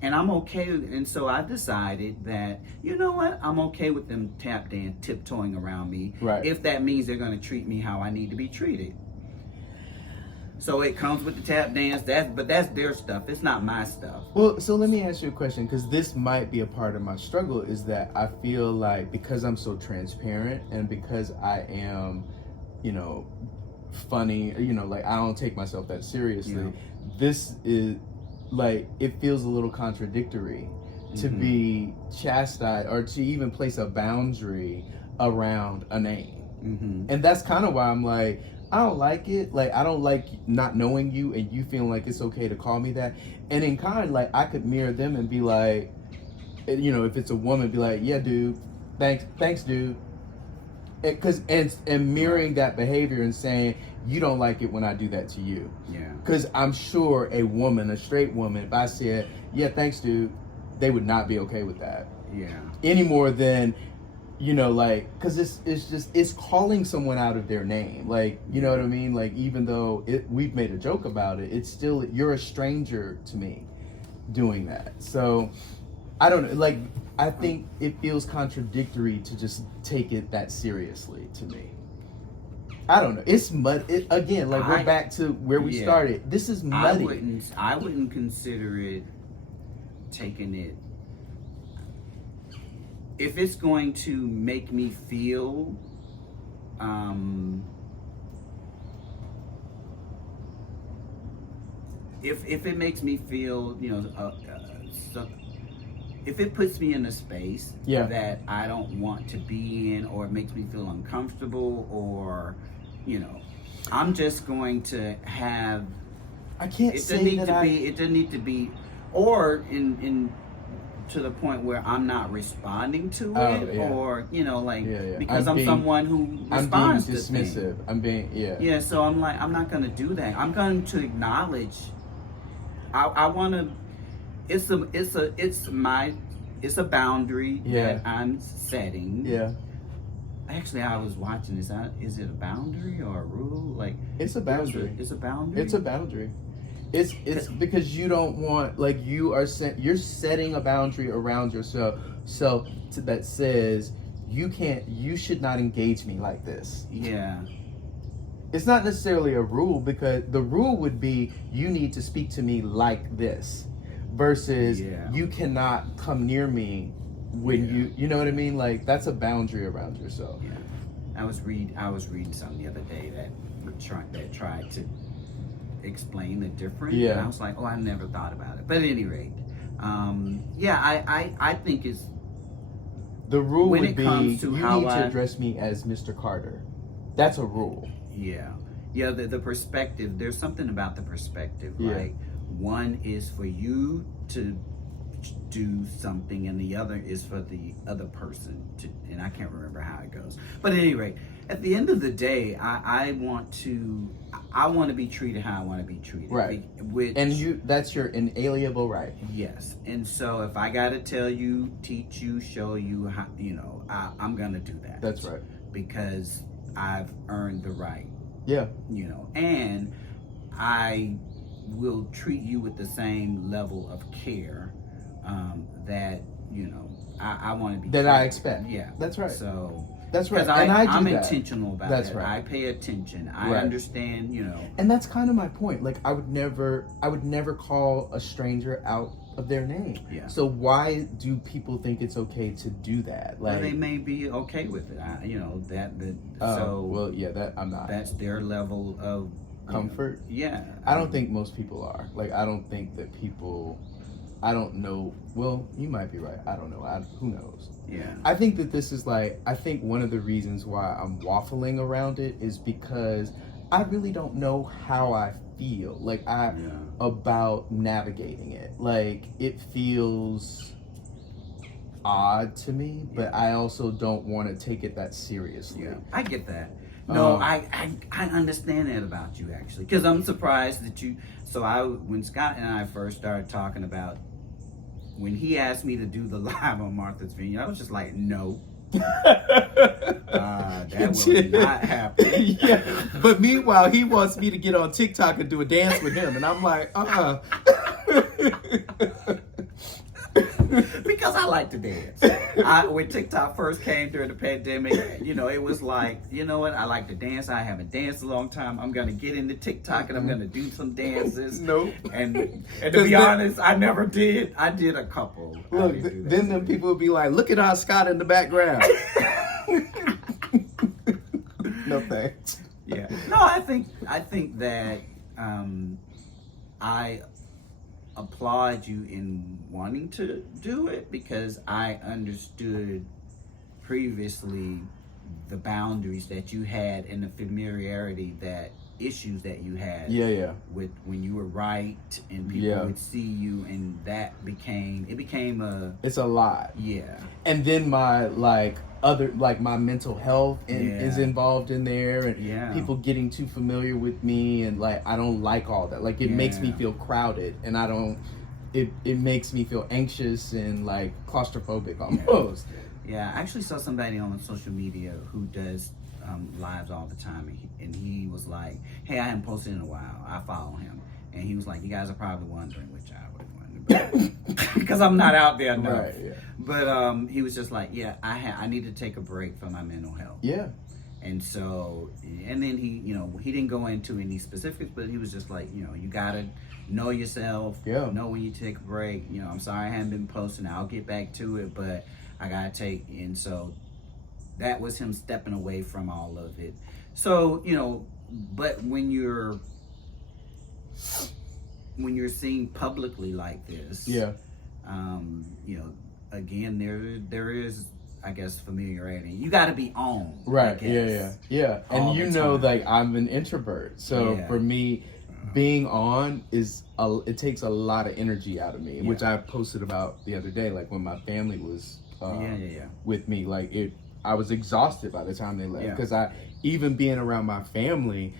And I'm okay, and so I decided that, you know what, I'm okay with them tiptoeing around me, if that means they're gonna treat me how I need to be treated. So it comes with the tap dance, but that's their stuff. It's not my stuff. Well, so let me ask you a question, because this might be a part of my struggle, is that I feel like because I'm so transparent and because I am, funny, like I don't take myself that seriously, this is, like, it feels a little contradictory to be chastised or to even place a boundary around a name. And that's kind of why I'm like, I don't like it. Like, I don't like not knowing you and you feeling like it's okay to call me that. And in kind, like, I could mirror them and be like, if it's a woman, be like, yeah, dude, thanks, dude. And mirroring that behavior and saying, you don't like it when I do that to you. Yeah. Because I'm sure a straight woman, if I said, yeah, thanks, dude, they would not be okay with that. Yeah. Any more than, because it's calling someone out of their name. Like, you know what I mean? Like, even though we've made a joke about it, it's still, you're a stranger to me doing that. So, I don't know, like, I think it feels contradictory to just take it that seriously to me. I don't know. It's mud. Again, like, we're back to where we started. This is muddy. I wouldn't consider it taking it. If it's going to make me feel, if it makes me feel, if it puts me in a space that I don't want to be in, or it makes me feel uncomfortable, or, I'm just going to have. I can't it say doesn't need that to be. It doesn't need to be, or in to the point where I'm not responding to it, or because I'm someone who responds to things. I'm being dismissive. Yeah. So I'm like, I'm not going to do that. I'm going to acknowledge. I want to. It's a boundary that I'm setting. Yeah. Actually, I was watching this. Is it a boundary or a rule? Like, it's a boundary. It's a boundary. It's a boundary. It's because you don't want, like, you're setting a boundary around yourself that says you should not engage me like this. Yeah. It's not necessarily a rule, because the rule would be you need to speak to me like this, versus you cannot come near me when you know what I mean? Like, that's a boundary around yourself. Yeah. I was reading something the other day that tried to explain the difference. Yeah. And I was like, I never thought about it. But at any rate, I think it's the rule when would it be comes to you how need to address me as Mr. Carter. That's a rule. Yeah, the perspective, there's something about the perspective. Like, one is for you to do something and the other is for the other person to, and I can't remember how it goes. But at any rate, at the end of the day, I want to be treated how I want to be treated. Right. That's your inalienable right. Yes. And so if I got to tell you, teach you, show you how, I'm going to do that. That's right. Because I've earned the right. Yeah. And I will treat you with the same level of care that I want to be that I expect. Yeah, that's right. So that's right. And I'm that. intentional about that's it. Right. I pay attention. I understand. And that's kind of my point. Like I would never call a stranger out of their name. Yeah. So why do people think it's okay to do that? Like, well, they may be okay with it. I'm not. That's their level of comfort. I don't think most people are. Like I don't think that people. I don't know. Well, you might be right. I don't know. Who knows? Yeah. I think that this is I think one of the reasons why I'm waffling around it is because I really don't know how I feel. About navigating it. Like it feels odd to me, but I also don't want to take it that seriously. Yeah. I get that. No, I understand that about you actually, because I'm surprised that you. So when Scott and I first started talking about, when he asked me to do the live on Martha's Vineyard, I was just like, no. That will not happen. Yeah. But meanwhile, he wants me to get on TikTok and do a dance with him, and I'm like, Because I like to dance. When TikTok first came during the pandemic, it was like, you know what? I like to dance. I haven't danced a long time. I'm gonna get into TikTok and I'm gonna do some dances. Nope. And to be honest, I never did. I did a couple. Look, then them people would be like, "Look at our Scott in the background." No thanks. Yeah. No, I think that I applaud you in wanting to do it, because I understood previously the boundaries that you had and the familiarity issues that you had with when you were right and people would see you, and that became it's a lot. And then my my mental health is involved in there, and people getting too familiar with me, and I don't like all that. It makes me feel crowded, and I don't. It makes me feel anxious and claustrophobic almost. Yeah, I actually saw somebody on social media who does lives all the time, and he was like, "Hey, I haven't posted in a while. I follow him," and he was like, "You guys are probably wondering," which I would wonder, because I'm not out there enough. Right, yeah. But he was just like, "Yeah, I need to take a break from my mental health." Yeah. And so, and then he didn't go into any specifics, but he was just like, you gotta know yourself. Know when you take a break. I'm sorry I haven't been posting. I'll get back to it, but I gotta take. And so that was him stepping away from all of it. So, but when you're seen publicly like this, again, there is, I guess, familiarity. You got to be on. Right. Yeah. And I'm an introvert, so for me, being on it takes a lot of energy out of me, which I posted about the other day. When my family was with me, I was exhausted by the time they left, because even being around my family,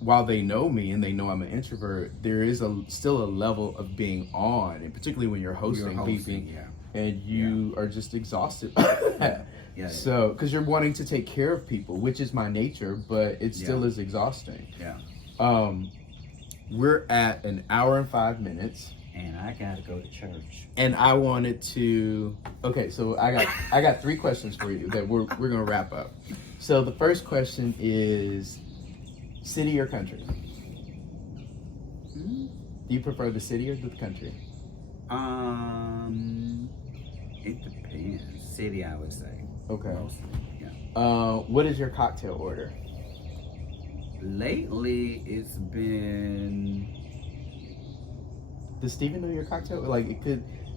while they know me and they know I'm an introvert, there is still a level of being on, and particularly when you're hosting people, and you are just exhausted by that. So, because you're wanting to take care of people, which is my nature, but it still is exhausting. We're at an hour and 5 minutes. And I gotta go to church. And I wanted to. Okay, so I got 3 questions for you that we're gonna wrap up. So the first question is, city or country? Do you prefer the city or the country? It depends. City, I would say. Okay. Mostly, what is your cocktail order? Lately, it's been. Does Steven know your cocktail?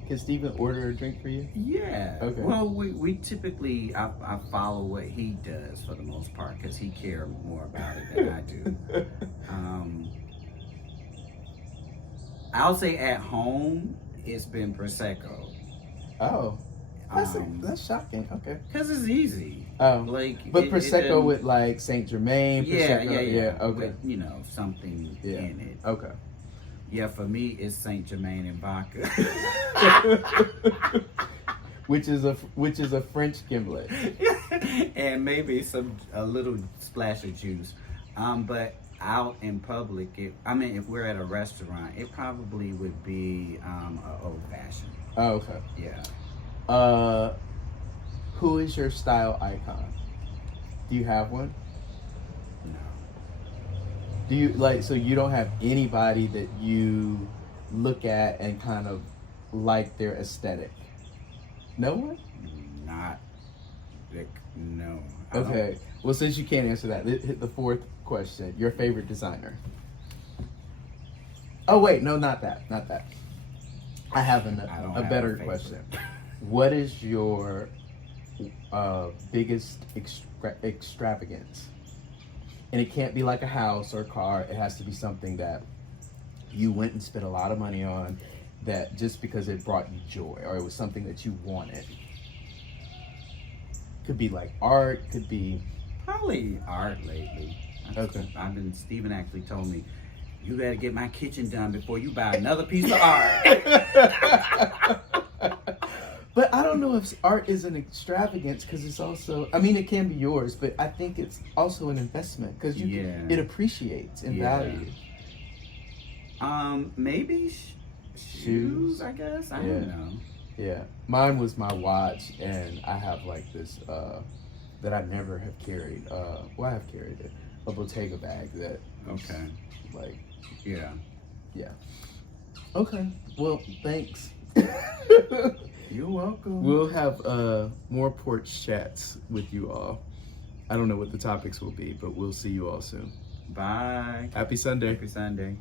Can Steven order a drink for you? Yeah. Okay. Well, we typically, I follow what he does for the most part because he cares more about it than I do. I'll say at home, it's been Prosecco. Oh. That's shocking. Okay. Because it's easy. Oh. But Prosecco with like Saint Germain. Prosecco, yeah. Okay. With, something in it. Okay. Yeah, for me, it's Saint Germain and vodka. which is a French gimlet. And maybe a little splash of juice. But out in public, if we're at a restaurant, it probably would be an old fashioned. Oh, okay. Yeah. Who is your style icon? Do you have one? No. Do you so you don't have anybody that you look at and kind of like their aesthetic? No one? Not no. Okay. Well, since you can't answer that, hit the fourth question. Your favorite designer? Oh wait, no, not that. I have a better question. What is your biggest extravagance? And it can't be like a house or a car. It has to be something that you went and spent a lot of money on, that just because it brought you joy, or it was something that you wanted. Could be like art, could be... Probably art lately. Okay. Steven actually told me, you gotta get my kitchen done before you buy another piece of art. But I don't know if art is an extravagance, because it's also, it can be yours, but I think it's also an investment, because it appreciates in value. Maybe shoes, I guess. I don't know. Yeah. Mine was my watch, and I have like this, that I never have carried. I have carried it. A Bottega bag that. Okay. Like. Yeah. Yeah. Okay. Well, thanks. You're welcome. We'll have more porch chats with you all. I don't know what the topics will be, but we'll see you all soon. Bye. Happy Sunday. Happy Sunday.